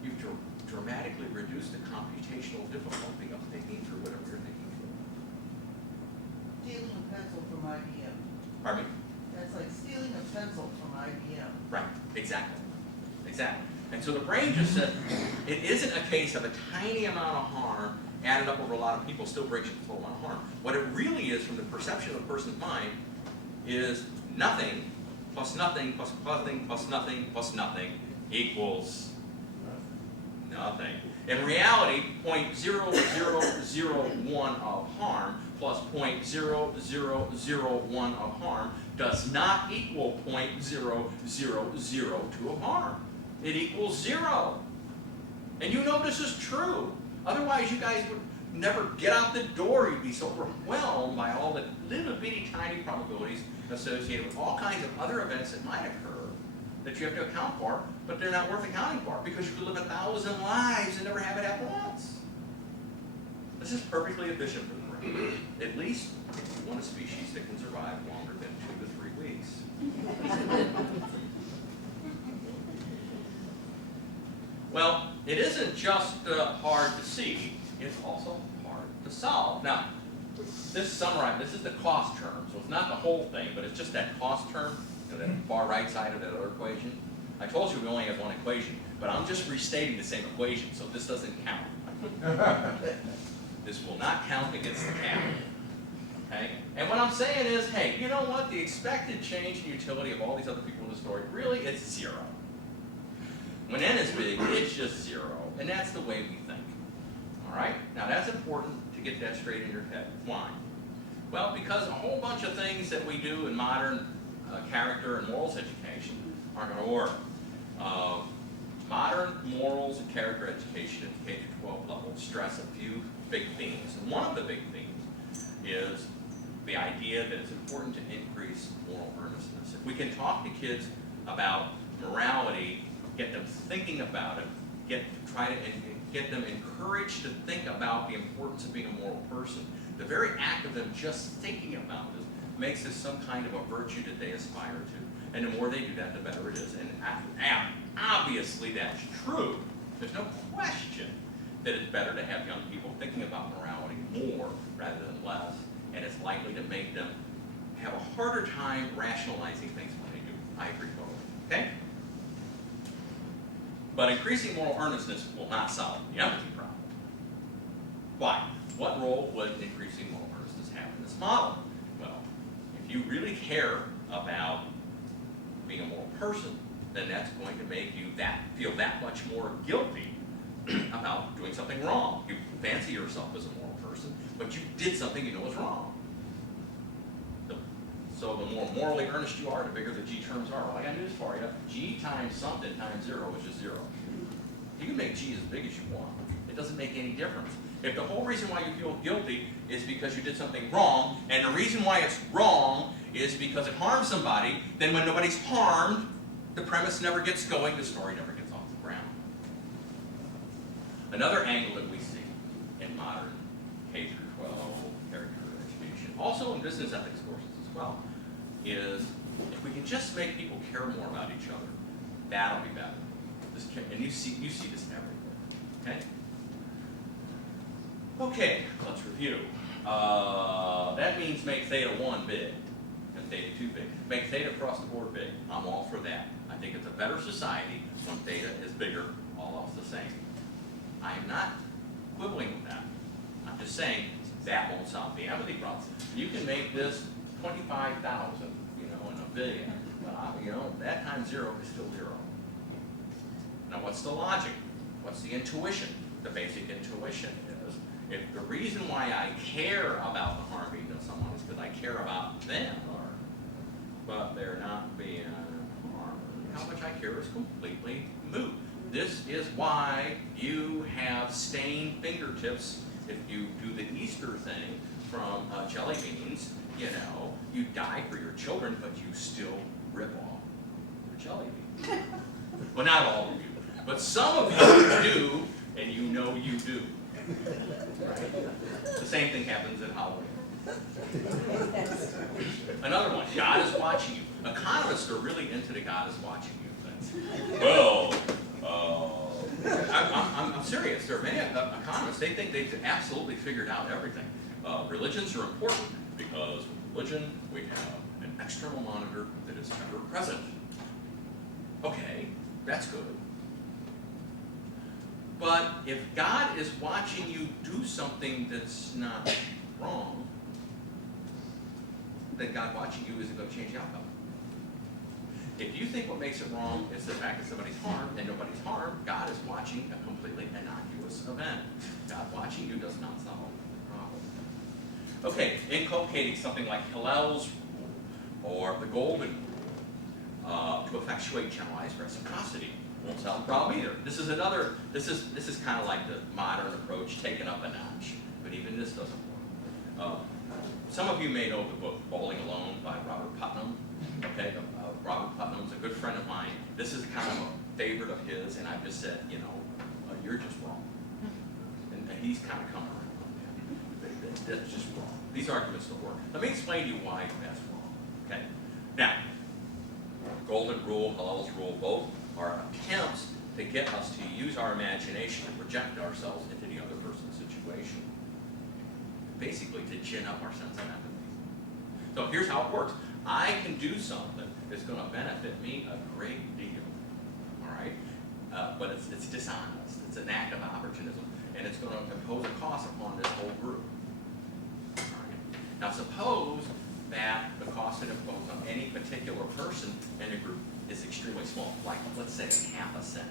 you've dramatically reduced the computational difficulty of thinking through whatever you're thinking through. Stealing a pencil from IBM. Pardon me? That's like stealing a pencil from IBM. Right, exactly. Exactly. And so the brain just said, it isn't a case of a tiny amount of harm added up over a lot of people still brings you the total amount of harm. What it really is from the perception of a person's mind is nothing plus nothing plus nothing plus nothing plus nothing equals nothing. In reality, 0.0001 of harm plus 0.0001 of harm does not equal 0.0002 of harm. It equals 0. And you know this is true. Otherwise, you guys would never get out the door. You'd be so overwhelmed by all the little bitty tiny probabilities associated with all kinds of other events that might occur that you have to account for, but they're not worth accounting for because you could live 1,000 lives and never have it happen once. This is perfectly efficient for the brain. At least if you want a species that can survive longer than 2 to 3 weeks. Well, it isn't just hard to see, it's also hard to solve. Now, this is the cost term, so it's not the whole thing, but it's just that cost term, you know, that far right side of that other equation. I told you we only have one equation, but I'm just restating the same equation, so this doesn't count. This will not count against the cap. Okay? And what I'm saying is, hey, you know what? The expected change in utility of all these other people in the story, really, it's 0. When n is big, it's just 0, and that's the way we think. All right? Now that's important to get that straight in your head. Why? Well, because a whole bunch of things that we do in modern character and morals education aren't going to work. Modern morals and character education at the K-12 level stress a few big themes, and one of the big themes is the idea that it's important to increase moral earnestness. If we can talk to kids about morality, get them thinking about it, try to get them encouraged to think about the importance of being a moral person. The very act of them just thinking about this makes this some kind of a virtue that they aspire to. And the more they do that, the better it is. And obviously that's true. There's no question that it's better to have young people thinking about morality more rather than less, and it's likely to make them have a harder time rationalizing things when they do. I agree totally. Okay? But increasing moral earnestness will not solve the empathy problem. Why? What role would increasing moral earnestness have in this model? Well, if you really care about being a moral person, then that's going to make you feel that much more guilty about doing something wrong. You fancy yourself as a moral person, but you did something you know is wrong. So the more morally earnest you are, the bigger the G terms are. Well, I got news for you. G times something times 0 is just 0. You can make G as big as you want. It doesn't make any difference. If the whole reason why you feel guilty is because you did something wrong, and the reason why it's wrong is because it harmed somebody, then when nobody's harmed, the premise never gets going, the story never gets off the ground. Another angle that we see in modern K-12 character education, also in business ethics courses as well, is if we can just make people care more about each other, that'll be better. And you see this everywhere. Okay? Okay, let's review. That means make theta 1 big and theta 2 big. Make theta across the board big. I'm all for that. I think it's a better society when theta is bigger, all else the same. I am not quibbling with that. I'm just saying that won't solve the empathy problem. You can make this 25,000, you know, and a billion. You know, that times 0 is still 0. Now, what's the logic? What's the intuition? The basic intuition is, if the reason why I care about the harm being done to someone is because I care about them, but they're not being harmed, how much I care is completely moot. This is why you have stained fingertips if you do the Easter thing from jelly beans. You know, you die for your children, but you still rip off your jelly beans. Well, not all of you, but some of you do, and you know you do. Right? The same thing happens at Halloween. Another one, God is watching you. Economists are really into the God is watching you things. Well, I'm serious. There are many economists, they think they've absolutely figured out everything. Religions are important because with religion we have an external monitor that is ever present. Okay, that's good. But if God is watching you do something that's not wrong, then God watching you isn't going to change the outcome. If you think what makes it wrong is the fact that somebody's harmed and nobody's harmed, God is watching a completely innocuous event. God watching you does not solve the problem. Okay, inculcating something like Hillel's rule or the golden rule to effectuate generalized reciprocity won't solve the problem either. This is another. This is kind of like the modern approach taken up a notch, but even this doesn't work. Some of you may know the book Bowling Alone by Robert Putnam. Okay, Robert Putnam's a good friend of mine. This is kind of a favorite of his, and I've just said, you know, you're just wrong. And he's kind of come around. That's just wrong. These arguments don't work. Let me explain to you why that's wrong. Okay, now, Golden Rule, Hillel's Rule, both are attempts to get us to use our imagination and project ourselves into the other person's situation. Basically, to gin up our sense of empathy. So here's how it works. I can do something that's going to benefit me a great deal, all right? But it's dishonest. It's an act of opportunism, and it's going to impose a cost upon this whole group. All right? Now, suppose that the cost it imposed on any particular person in the group is extremely small, like let's say half a cent,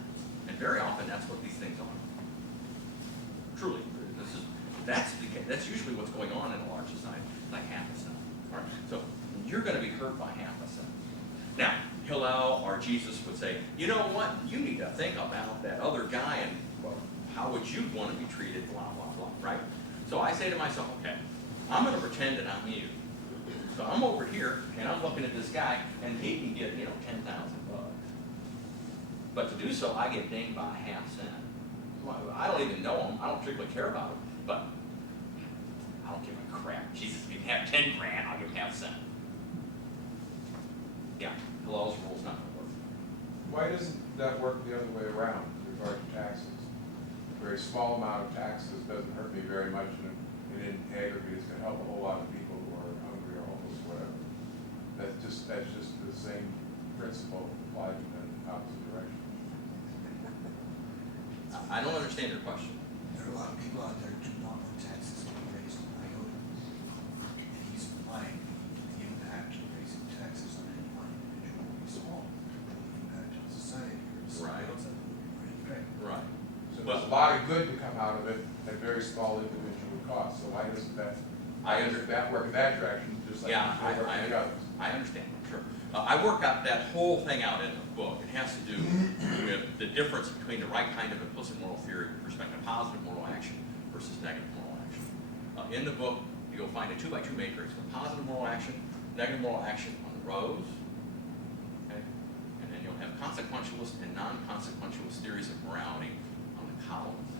and very often that's what these things are. Truly, that's usually what's going on in a large society, like half a cent. All right, so you're going to be hurt by half a cent. Now, Hillel or Jesus would say, you know what? You need to think about that other guy and well, how would you want to be treated, blah, blah, blah, right? So I say to myself, okay, I'm going to pretend that I'm you. So I'm over here, and I'm looking at this guy, and he can get, you know, 10,000 bucks. But to do so, I get dinged by a half cent. Well, I don't even know him. I don't particularly care about him. But I don't give a crap. Jesus, if you can have 10 grand, I'll give him half cent. Yeah, Hillel's rule's not going to work. Why doesn't that work the other way around with regard to taxes? A very small amount of taxes doesn't hurt me very much, and in aggregate, it's going to help a whole lot of people who are hungry or homeless or whatever. That's just the same principle applied in the opposite direction. I don't understand your question. There are a lot of people out there who do not want taxes to be raised on iota. And he's implying the impact of raising taxes on any one individual will be small. But the impact on society or Right. somebody else that will be pretty big. Right. So there's a lot of good to come out of it at very small individual costs. So why doesn't that work in that direction, just like Yeah, it work in the others? I understand, sure. I work out that whole thing out in the book. It has to do with the difference between the right kind of implicit moral theory with respect to positive moral action versus negative moral action. In the book, you'll find a 2x2 matrix with positive moral action, negative moral action on the rows, okay? And then you'll have consequentialist and non-consequentialist theories of morality on the columns.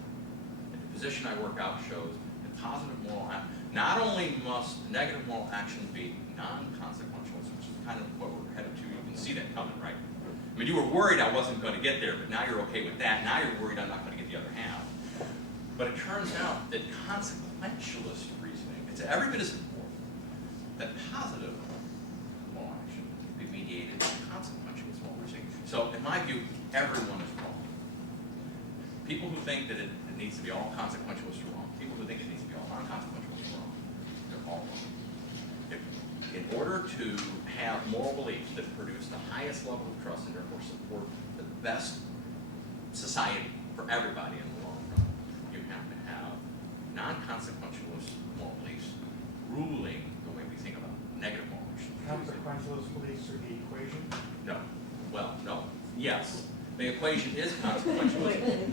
And the position I work out shows that positive moral action, not only must negative moral action be non-consequentialist, which is kind of what we're headed to. You can see that coming, right? I mean, you were worried I wasn't going to get there, but now you're okay with that. Now you're worried I'm not going to get the other half. But it turns out that consequentialist reasoning, it's every bit as important that positive moral action be mediated by consequentialist moral reasoning. So in my view, everyone is wrong. People who think that it needs to be all consequentialist are wrong. People who think it needs to be all non-consequentialist are wrong. They're all wrong. In order to have moral beliefs that produce the highest level of trust and therefore support the best society for everybody in the long run, you have to have non-consequentialist moral beliefs ruling the way we think about negative moral beliefs. Consequentialist beliefs are the equation. No. Well, no. Yes. The equation is consequentialist.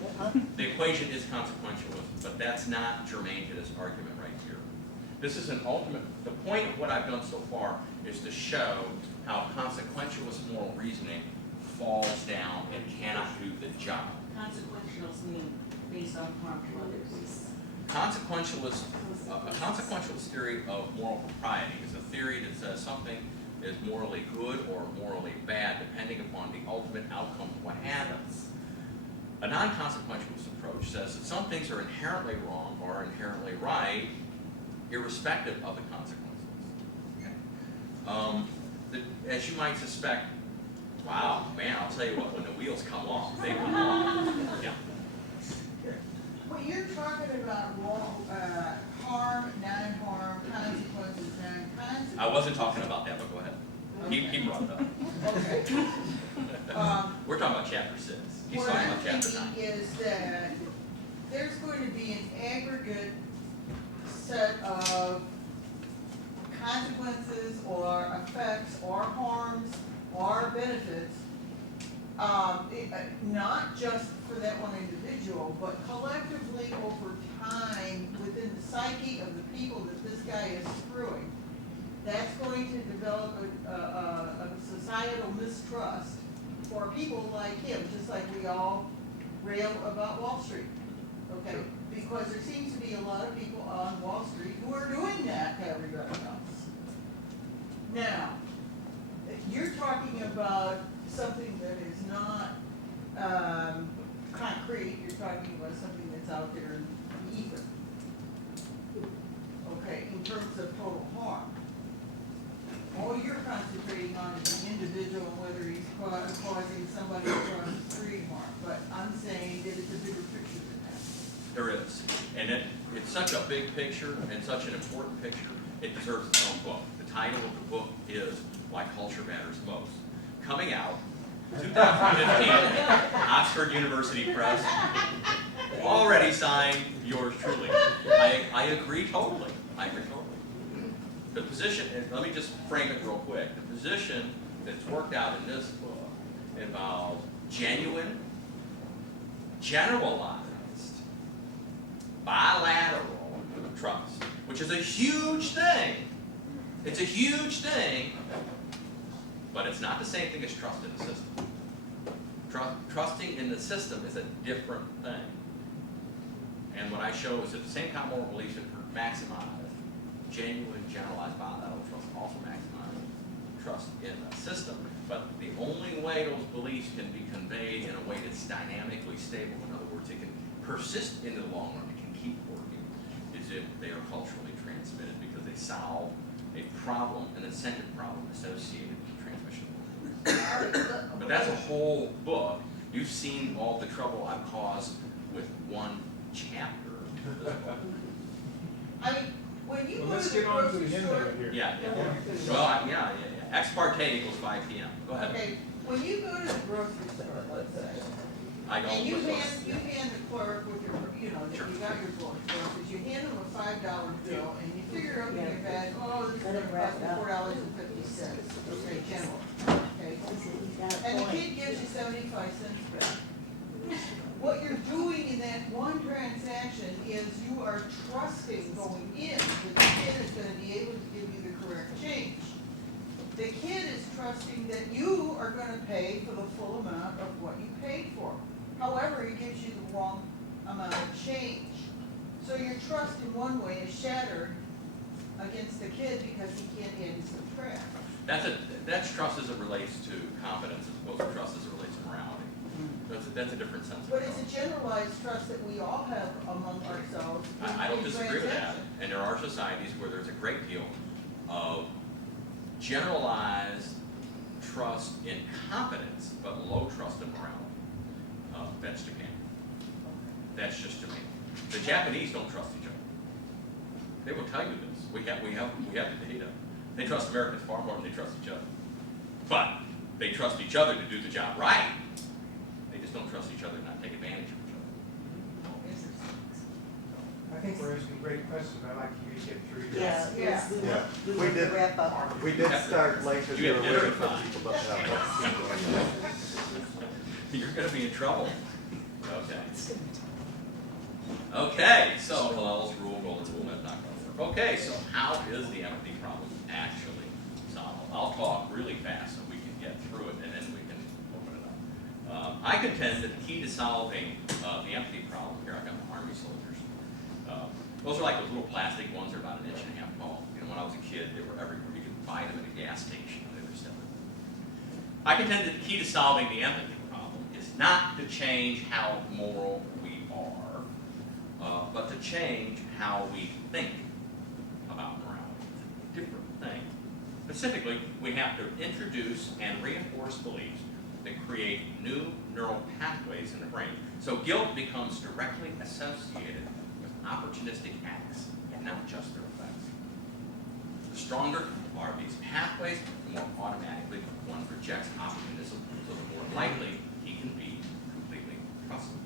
The equation is consequentialist, but that's not germane to this argument right here. This is an ultimate, the point of what I've done so far is to show how consequentialist moral reasoning falls down and cannot do the job. Consequentials mean based on harm to others. A consequentialist theory of moral propriety is a theory that says something is morally good or morally bad depending upon the ultimate outcome of what happens. A non-consequentialist approach says that some things are inherently wrong or inherently right irrespective of the consequences. Okay? As you might suspect, wow, man, I'll tell you what, when the wheels come off, they come off. Yeah. When you're talking about harm, non-harm, consequences, non-consequences. I wasn't talking about that, but go ahead. He brought it up. Okay. We're talking about chapter 6. He's What talking I'm about chapter 9. thinking is that there's going to be an aggregate set of consequences or effects or harms or benefits, not just for that one individual, but collectively over time within the psyche of the people that this guy is screwing. That's going to develop a societal mistrust for people like him, just like we all rail about Wall Street, okay? Because there seems to be a lot of people on Wall Street who are doing that to everybody else. Now, you're talking about something that is not concrete, you're talking about something that's out there in the ether. Okay, in terms of total harm. All you're concentrating on is the individual and whether he's causing somebody across the street harm. But I'm saying that it's a bigger picture than that. There is. And it's such a big picture and such an important picture, it deserves its own book. The title of the book is Why Culture Matters Most. Coming out, 2015, Oxford University Press. Already signed, yours truly. I agree totally. I agree totally. The position, and let me just frame it real quick. The position that's worked out in this book involves genuine, generalized, bilateral trust, which is a huge thing. It's a huge thing, but it's not the same thing as trust in the system. Trusting in the system is a different thing. And what I show is that the same kind of moral beliefs that maximize genuine, generalized, bilateral trust also maximize trust in the system. But the only way those beliefs can be conveyed in a way that's dynamically stable, in other words, it can persist in the long run, it can keep working, is if they are culturally transmitted because they solve a problem, an incentive problem associated with transmission. But that's a whole book. You've seen all the trouble I've caused with one chapter of this book. I mean, when you Well, go let's to the get on to grocery the end store. of it here. Yeah. Well, yeah. Ex parte equals 5 p.m. Go ahead. Okay, when you go to the grocery store, let's say, I don't. and you hand the clerk with your, you know, that you got your groceries, you hand them a $5 bill, and you figure out in your bag, oh, this is gonna cost me $4.50, okay, general, okay? And the kid gives you 75 cents back. What you're doing in that one transaction is you are trusting going in that the kid is gonna be able to give you the correct change. The kid is trusting that you are gonna pay for the full amount of what you paid for. However, he gives you the wrong amount of change. So your trust in one way is shattered against the kid because he can't add and subtract. That's trust as it relates to competence as opposed to trust as it relates to morality. That's a different sense of But trust. it's a generalized trust that we all have among ourselves. I don't in disagree with that. transaction. And there are societies where there's a great deal of generalized trust in competence, but low trust in morality. That's Japan. That's just to me. The Japanese don't trust each other. They will tell you this. We have the data. They trust Americans far more than they trust each other. But they trust each other to do the job right. They just don't trust each other and not take advantage of each other. I think we're asking great questions, I'd like you to get through this. Yeah. Yeah. We We want to did- wrap up. We did start late because we You were have dinner waiting for at people to have. You're gonna be in trouble. Okay. Okay, so Hillel's rule, golden rule, that's not gonna work. Okay, so how is the empathy problem actually solved? I'll talk really fast so we can get through it and then we can open it up. I contend that the key to solving the empathy problem, here I got my army soldiers. Those are like those little plastic ones, they're about 1.5 inches tall. You know, when I was a kid, they were everywhere. You could buy them at a gas station. They were still. I contend that the key to solving the empathy problem is not to change how moral we are, but to change how we think about morality. It's a different thing. Specifically, we have to introduce and reinforce beliefs that create new neural pathways in the brain. So guilt becomes directly associated with opportunistic acts and not just their effects. The stronger are these pathways, the more automatically one rejects opportunism, so the more likely he can be completely trusted.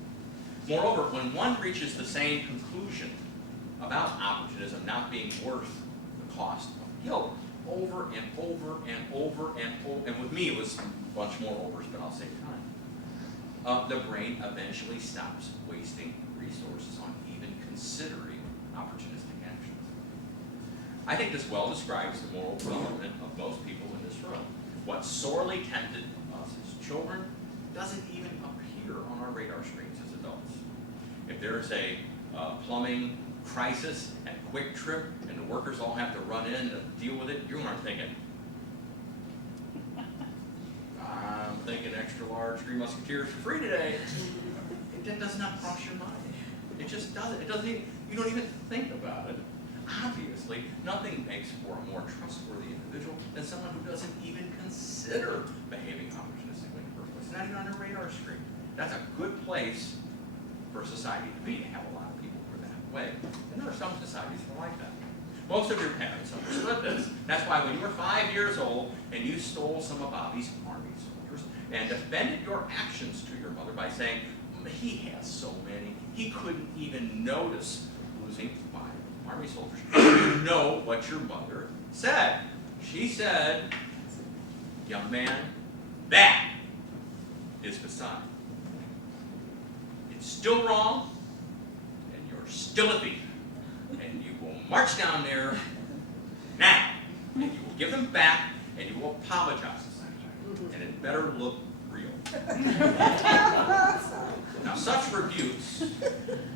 Moreover, when one reaches the same conclusion about opportunism not being worth the cost of guilt over and over and over and over, and with me it was a bunch more overs, but I'll save time, the brain eventually stops wasting resources on even considering opportunistic actions. I think this well describes the moral development of most people in this room. What sorely tempted us as children doesn't even appear on our radar screens as adults. If there's a plumbing crisis at Quick Trip and the workers all have to run in to deal with it, you aren't thinking, I'm thinking extra large Three Musketeers for free today. It does not cross your mind. It just doesn't. It doesn't even, you don't even think about it. Obviously, nothing makes for a more trustworthy individual than someone who doesn't even consider behaving opportunistically in the first place. It's not even on their radar screen. That's a good place for society to be, to have a lot of people who are that way. And there are some societies that are like that. Most of your parents understood this. That's why when you were 5 years old and you stole some of Bobby's army soldiers and defended your actions to your mother by saying, he has so many, he couldn't even notice losing 5 army soldiers. You know what your mother said. She said, young man, that is beside. It's still wrong, and you're still a thief. And you will march down there now, and you will give them back, and you will apologize. And it better look real. Now, such rebukes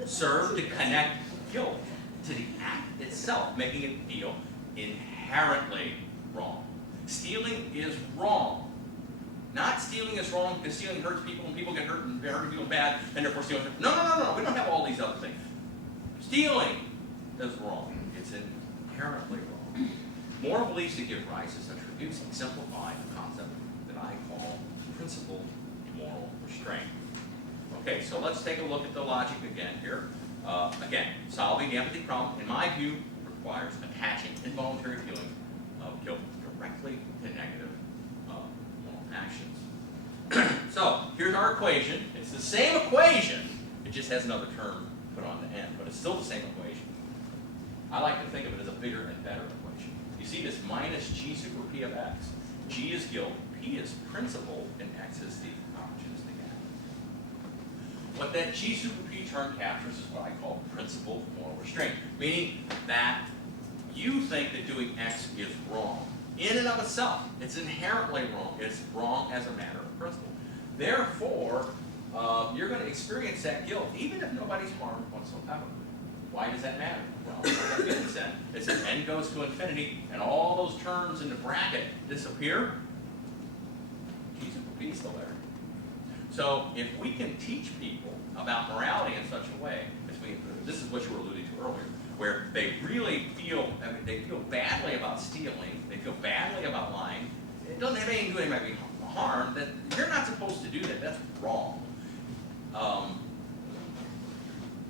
serve to connect guilt to the act itself, making it feel inherently wrong. Stealing is wrong. Not stealing is wrong because stealing hurts people and people get hurt and hurting people bad, and therefore stealing. No. We don't have all these other things. Stealing is wrong. It's inherently wrong. Moral beliefs that give rise to such rebukes exemplify the concept that I call principled moral restraint. Okay, so let's take a look at the logic again here. Again, solving the empathy problem, in my view, requires attaching involuntary feelings of guilt directly to negative moral actions. So, here's our equation. It's the same equation, it just has another term put on the end, but it's still the same equation. I like to think of it as a bigger and better equation. You see this minus g super p of x. G is guilt, p is principle, and x is the opportunistic act. What that g super p term captures is what I call principled moral restraint, meaning that you think that doing x is wrong. In and of itself, it's inherently wrong. It's wrong as a matter of principle. Therefore, you're going to experience that guilt, even if nobody's harmed whatsoever. Why does that matter? Well, that being said, it says n goes to infinity, and all those terms in the bracket disappear. G super p is still there. So, if we can teach people about morality in such a way, this is what you were alluding to earlier, where they really feel, they feel badly about stealing, they feel badly about lying. It doesn't have anything to do with anybody harm. That you're not supposed to do that. That's wrong.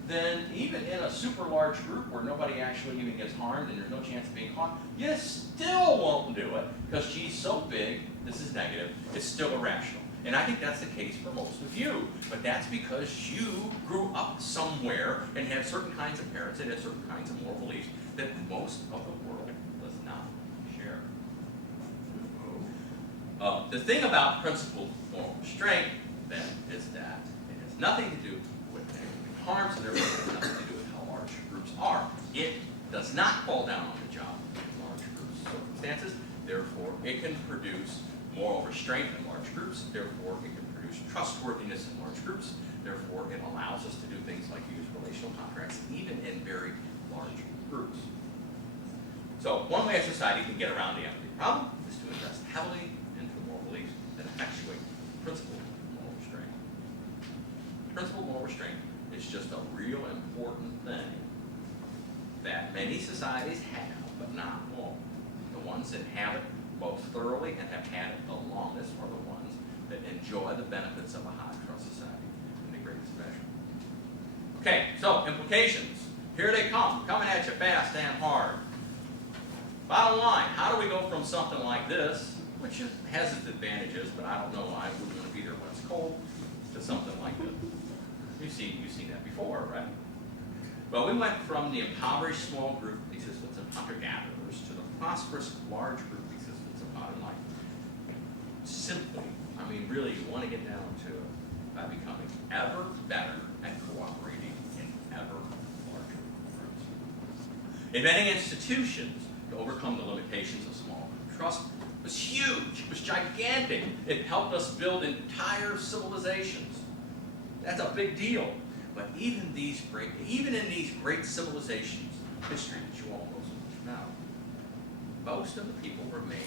then even in a super large group where nobody actually even gets harmed and there's no chance of being caught, you still won't do it because G's so big, this is negative, it's still irrational. And I think that's the case for most of you. But that's because you grew up somewhere and have certain kinds of parents and have certain kinds of moral beliefs that most of the world does not share. The thing about principled moral restraint, then, is that it has nothing to do with negative harms, and therefore it has nothing to do with how large groups are. It does not fall down on the job in large groups circumstances, therefore it can produce moral restraint in large groups, therefore it can produce trustworthiness in large groups, therefore it allows us to do things like use relational contracts even in very large groups. So one way a society can get around the empathy problem is to invest heavily into moral beliefs that effectuate principled moral restraint. Principled moral restraint is just a real important thing that many societies have, but not all. The ones that have it most thoroughly and have had it the longest are the ones that enjoy the benefits of a high trust society in the greatest measure. Okay, so implications. Here they come, coming at you fast and hard. Bottom line, how do we go from something like this, which has its advantages, but I don't know, I wouldn't want to be there when it's cold, to something like this? You've seen that before, right? Well, we went from the impoverished small group existence of hunter-gatherers to the prosperous large group existence of modern life. Simply, I mean, really, you want to get down to it by becoming ever better at cooperating in ever larger groups. Inventing institutions to overcome the limitations of small group trust was huge, it was gigantic. It helped us build entire civilizations. That's a big deal. But even in these great civilizations, history that you all know so much about, most of the people remain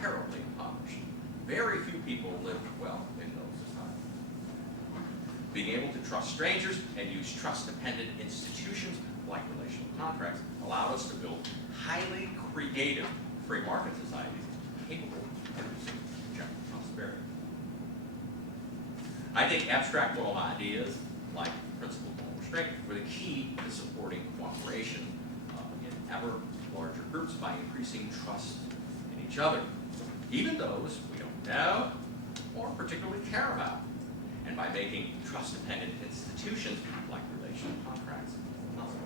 terribly impoverished. Very few people live well in those societies. Being able to trust strangers and use trust-dependent institutions like relational contracts allowed us to build highly creative free market societies capable of producing general prosperity. I think abstract moral ideas like principled moral restraint were the key to supporting cooperation in ever larger groups by increasing trust in each other, even those we don't know or particularly care about, and by making trust-dependent institutions like relational contracts possible.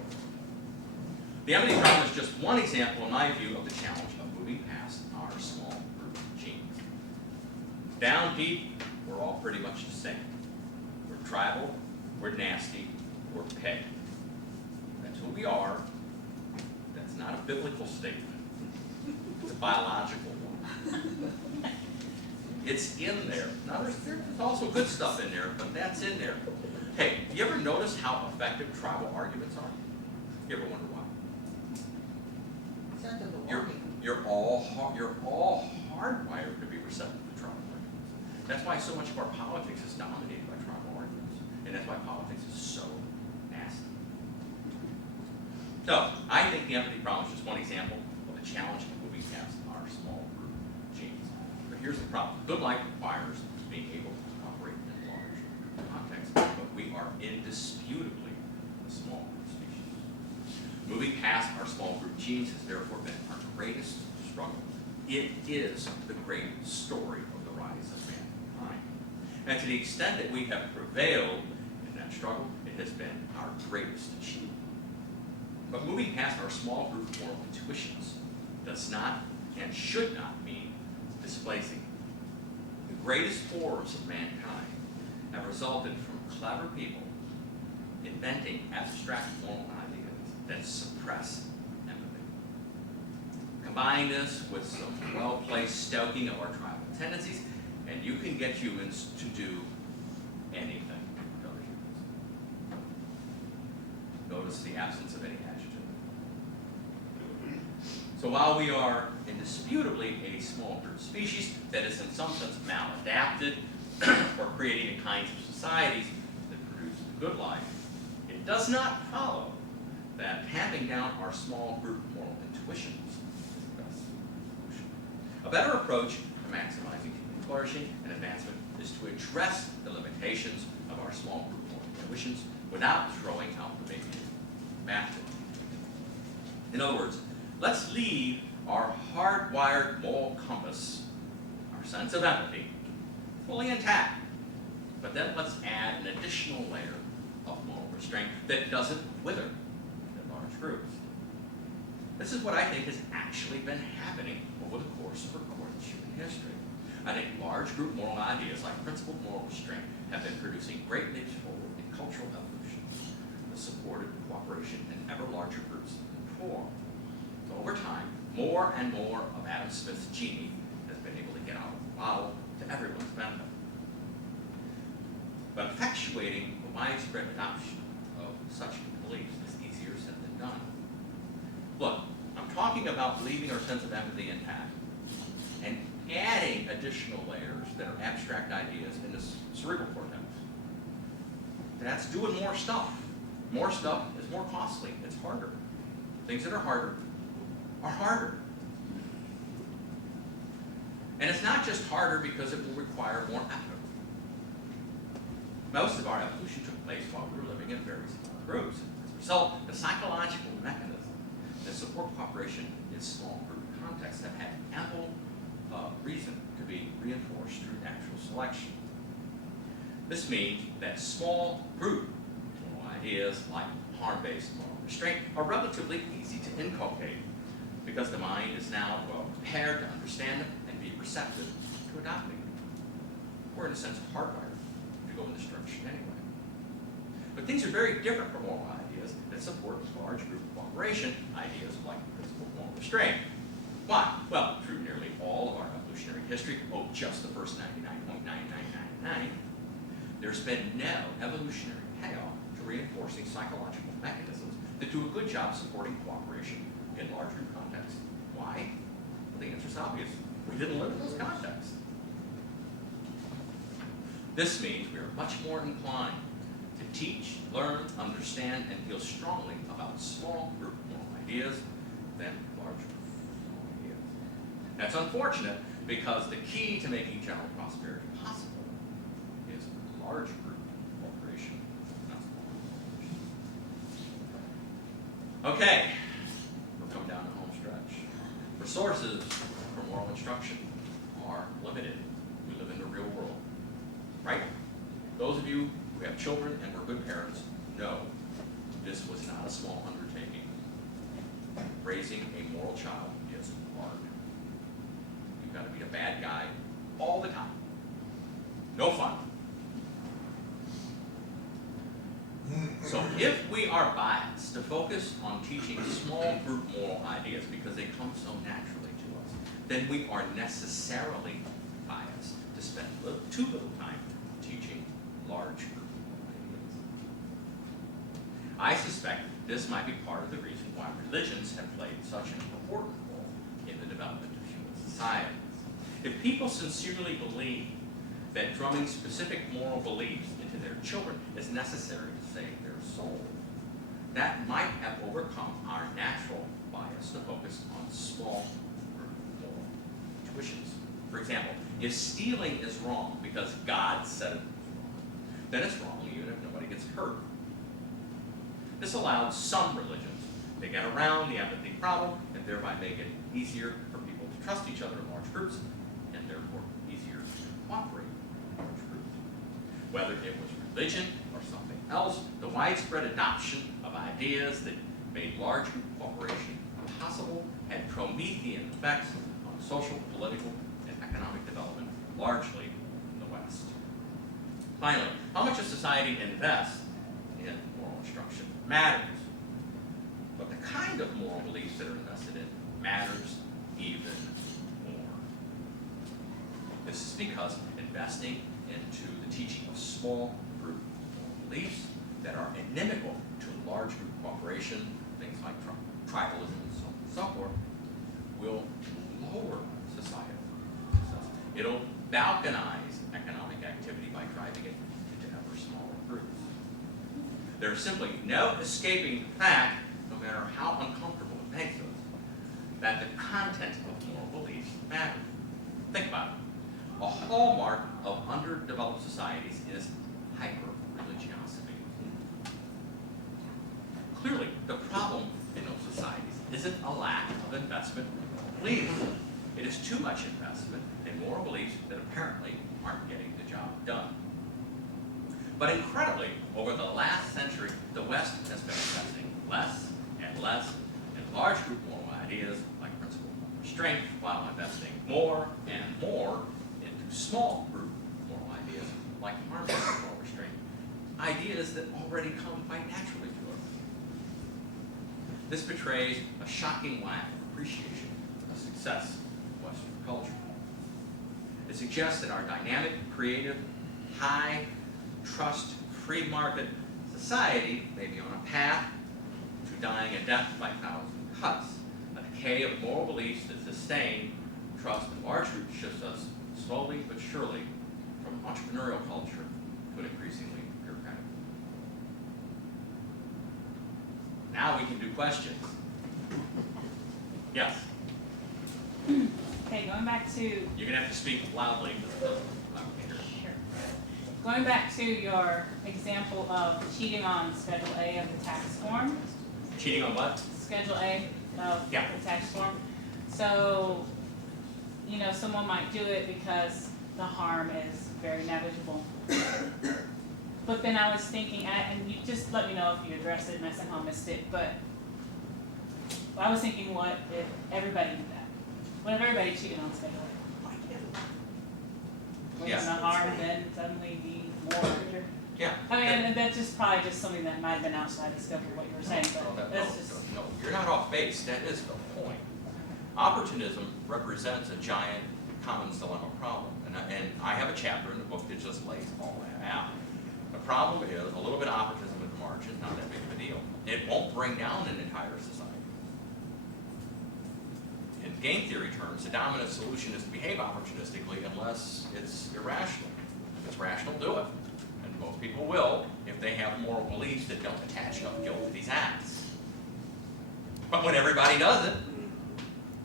The empathy problem is just one example, in my view, of the challenge of moving past our small group genes. Down deep, we're all pretty much the same. We're tribal, we're nasty, we're petty. That's who we are. That's not a biblical statement. It's a biological one. It's in there. Now, there's also good stuff in there, but that's in there. Hey, you ever notice how effective tribal arguments are? You ever wonder why? Sense of You're belonging. all hardwired to be receptive to tribal arguments. That's why so much of our politics is dominated by tribal arguments, and that's why politics is so nasty. So, I think the empathy problem is just one example of the challenge of moving past our small group genes. But here's the problem. Good life requires being able to operate in large contexts, but we are indisputably a small group species. Moving past our small group genes has therefore been our greatest struggle. It is the great story of the rise of mankind. And to the extent that we have prevailed in that struggle, it has been our greatest achievement. But moving past our small group moral intuitions does not and should not mean displacing. The greatest horrors of mankind have resulted from clever people inventing abstract moral ideas that suppress empathy. Combine this with some well-placed stoking of our tribal tendencies, and you can get humans to do anything to other humans. Notice the absence of any adjective. So while we are indisputably a small group species that is in some sense maladapted for creating the kinds of societies that produce the good life, it does not follow that tamping down our small group moral intuitions is the best solution. A better approach to maximizing human flourishing and advancement is to address the limitations of our small group moral intuitions without throwing out the baby basket. In other words, let's leave our hardwired moral compass, our sense of empathy, fully intact. But then let's add an additional layer of moral restraint that doesn't wither in large groups. This is what I think has actually been happening over the course of recorded human history. I think large group moral ideas like principled moral restraint have been producing great leaps forward in cultural evolution that supported cooperation in ever larger groups than before. So over time, more and more of Adam Smith's genie has been able to get out of the bottle to everyone's benefit. But effectuating the widespread adoption of such beliefs is easier said than done. Look, I'm talking about leaving our sense of empathy intact and adding additional layers that are abstract ideas in the cerebral cortex. That's doing more stuff. More stuff is more costly. It's harder. Things that are harder are harder. And it's not just harder because it will require more effort. Most of our evolution took place while we were living in very small groups. As a result, the psychological mechanisms that support cooperation in small group contexts have had ample reason to be reinforced through natural selection. This means that small group moral ideas like harm-based moral restraint are relatively easy to inculcate because the mind is now well prepared to understand them and be receptive to adopting them. We're in a sense hardwired to go in this direction anyway. But things are very different from moral ideas that support large group cooperation, ideas like principled moral restraint. Why? Well, through nearly all of our evolutionary history, just the first 99.9999, there's been no evolutionary payoff to reinforcing psychological mechanisms that do a good job supporting cooperation in large group contexts. Why? Well, the answer is obvious. We didn't live in those contexts. This means we are much more inclined to teach, learn, understand, and feel strongly about small group moral ideas than large group moral ideas. That's unfortunate because the key to making general prosperity possible is large group cooperation, not small group cooperation. Okay, we're coming down the home stretch. Resources for moral instruction are limited. We live in the real world, right? Those of you who have children and were good parents know this was not a small undertaking. Raising a moral child is hard. You've got to be a bad guy all the time. No fun. So if we are biased to focus on teaching small group moral ideas because they come so naturally to us, then we are necessarily biased to spend too little time teaching large group ideas. I suspect this might be part of the reason why religions have played such an important role in the development of human societies. If people sincerely believe that drumming specific moral beliefs into their children is necessary to save their soul, that might have overcome our natural bias to focus on small group moral intuitions. For example, if stealing is wrong because God said it was wrong, then it's wrong even if nobody gets hurt. This allowed some religions to get around the empathy problem and thereby make it easier for people to trust each other in large groups and therefore easier to cooperate in large groups. Whether it was religion or something else, the widespread adoption of ideas that made large group cooperation possible had Promethean effects on social, political, and economic development, largely in the West. Finally, how much a society invests in moral instruction matters. But the kind of moral beliefs that are invested in matters even more. This is because investing into the teaching of small group moral beliefs that are inimical to large group cooperation, things like tribalism and so on and so forth, will lower societal success. It'll balkanize economic activity by driving it into ever smaller groups. There's simply no escaping the fact, no matter how uncomfortable it makes us, that the content of moral beliefs matters. Think about it. A hallmark of underdeveloped societies is hyper-religiosity. But incredibly, over the last century, the West has been assessing less and less in large group moral ideas like principle of restraint, while investing more and more into small group moral ideas like harmless moral restraint, ideas that already come quite naturally to us. This betrays a shocking lack of appreciation of the success of Western culture. It suggests that our dynamic, creative, high trust, free market society may be on a path to dying a death by thousand cuts. A decay of moral beliefs that sustain trust in large groups shifts us slowly but surely from entrepreneurial culture to an increasingly bureaucratic. Now we can do questions. Yes, Okay, going back to, you're gonna have to speak loudly because it doesn't. going back to your example of cheating on Schedule A of the tax form. Cheating on what? Schedule A of Yeah. the tax form. So, you know, someone might do it because the harm is very negligible. But then I was thinking, and you just let me know if you addressed it and I somehow missed it, but I was thinking, what if everybody did that? What if everybody cheated on Schedule A? Wouldn't Yes. the harm then suddenly be more greater? Yeah. I mean, and that's just probably just something that might have been outside the scope of what you were saying, but that's just. No, you're not off base. That is the point. Opportunism represents a giant commons dilemma problem, and I have a chapter in the book that just lays all that out. The problem is a little bit of opportunism at the margin, not that big of a deal. It won't bring down an entire society. In game theory terms, the dominant solution is to behave opportunistically unless it's irrational. If it's rational, do it. And most people will if they have moral beliefs that don't attach enough guilt to these acts. But when everybody does it,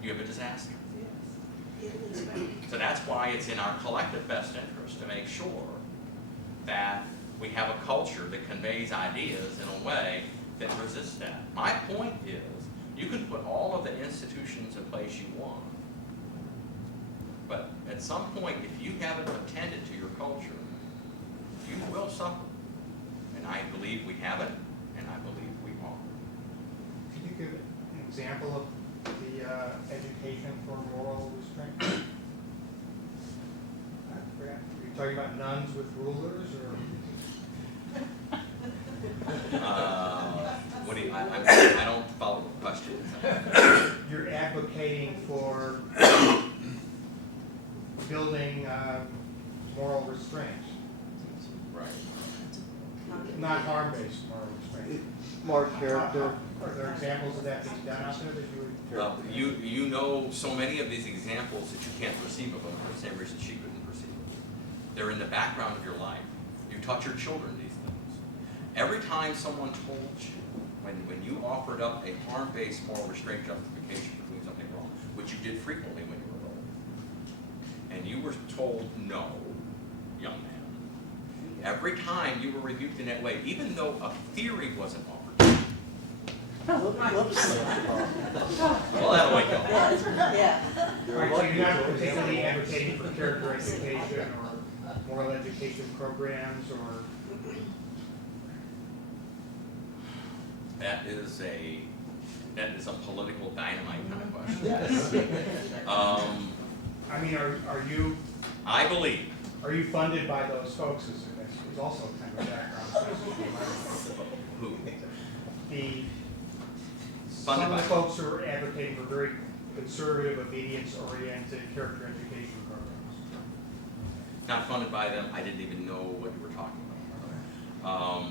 you have a disaster. So that's why it's in our collective best interest to make sure that we have a culture that conveys ideas in a way that resists that. My point is, you can put all of the institutions in place you want, but at some point, if you haven't attended to your culture, you will suffer. And I believe we have it, and I believe we are. Could you give an example of the education for moral restraint? I forgot. Are you talking about nuns with rulers, or? What do you, I don't follow the question. You're advocating for building moral restraint, Right. not harm-based moral restraint. More character. Are there examples of that being done out there that you would? Well, you know so many of these examples that you can't perceive of them for the same reason she couldn't perceive them. They're in the background of your life. You taught your children these things. Every time someone told you, when you offered up a harm-based moral restraint justification for doing something wrong, which you did frequently when you were old, and you were told no, young man, every time you were rebuked in that way, even though a theory wasn't offered to you, well, that'll wake up. Yeah. All right, so you're not particularly advocating for character education or moral education programs, or? That is a political dynamite kind of question. I mean, are you, I believe, are you funded by those folks? Is also kind of a background question. who? Some of the folks who are advocating for very conservative, obedience-oriented character education programs. Not funded by them. I didn't even know what you were talking about.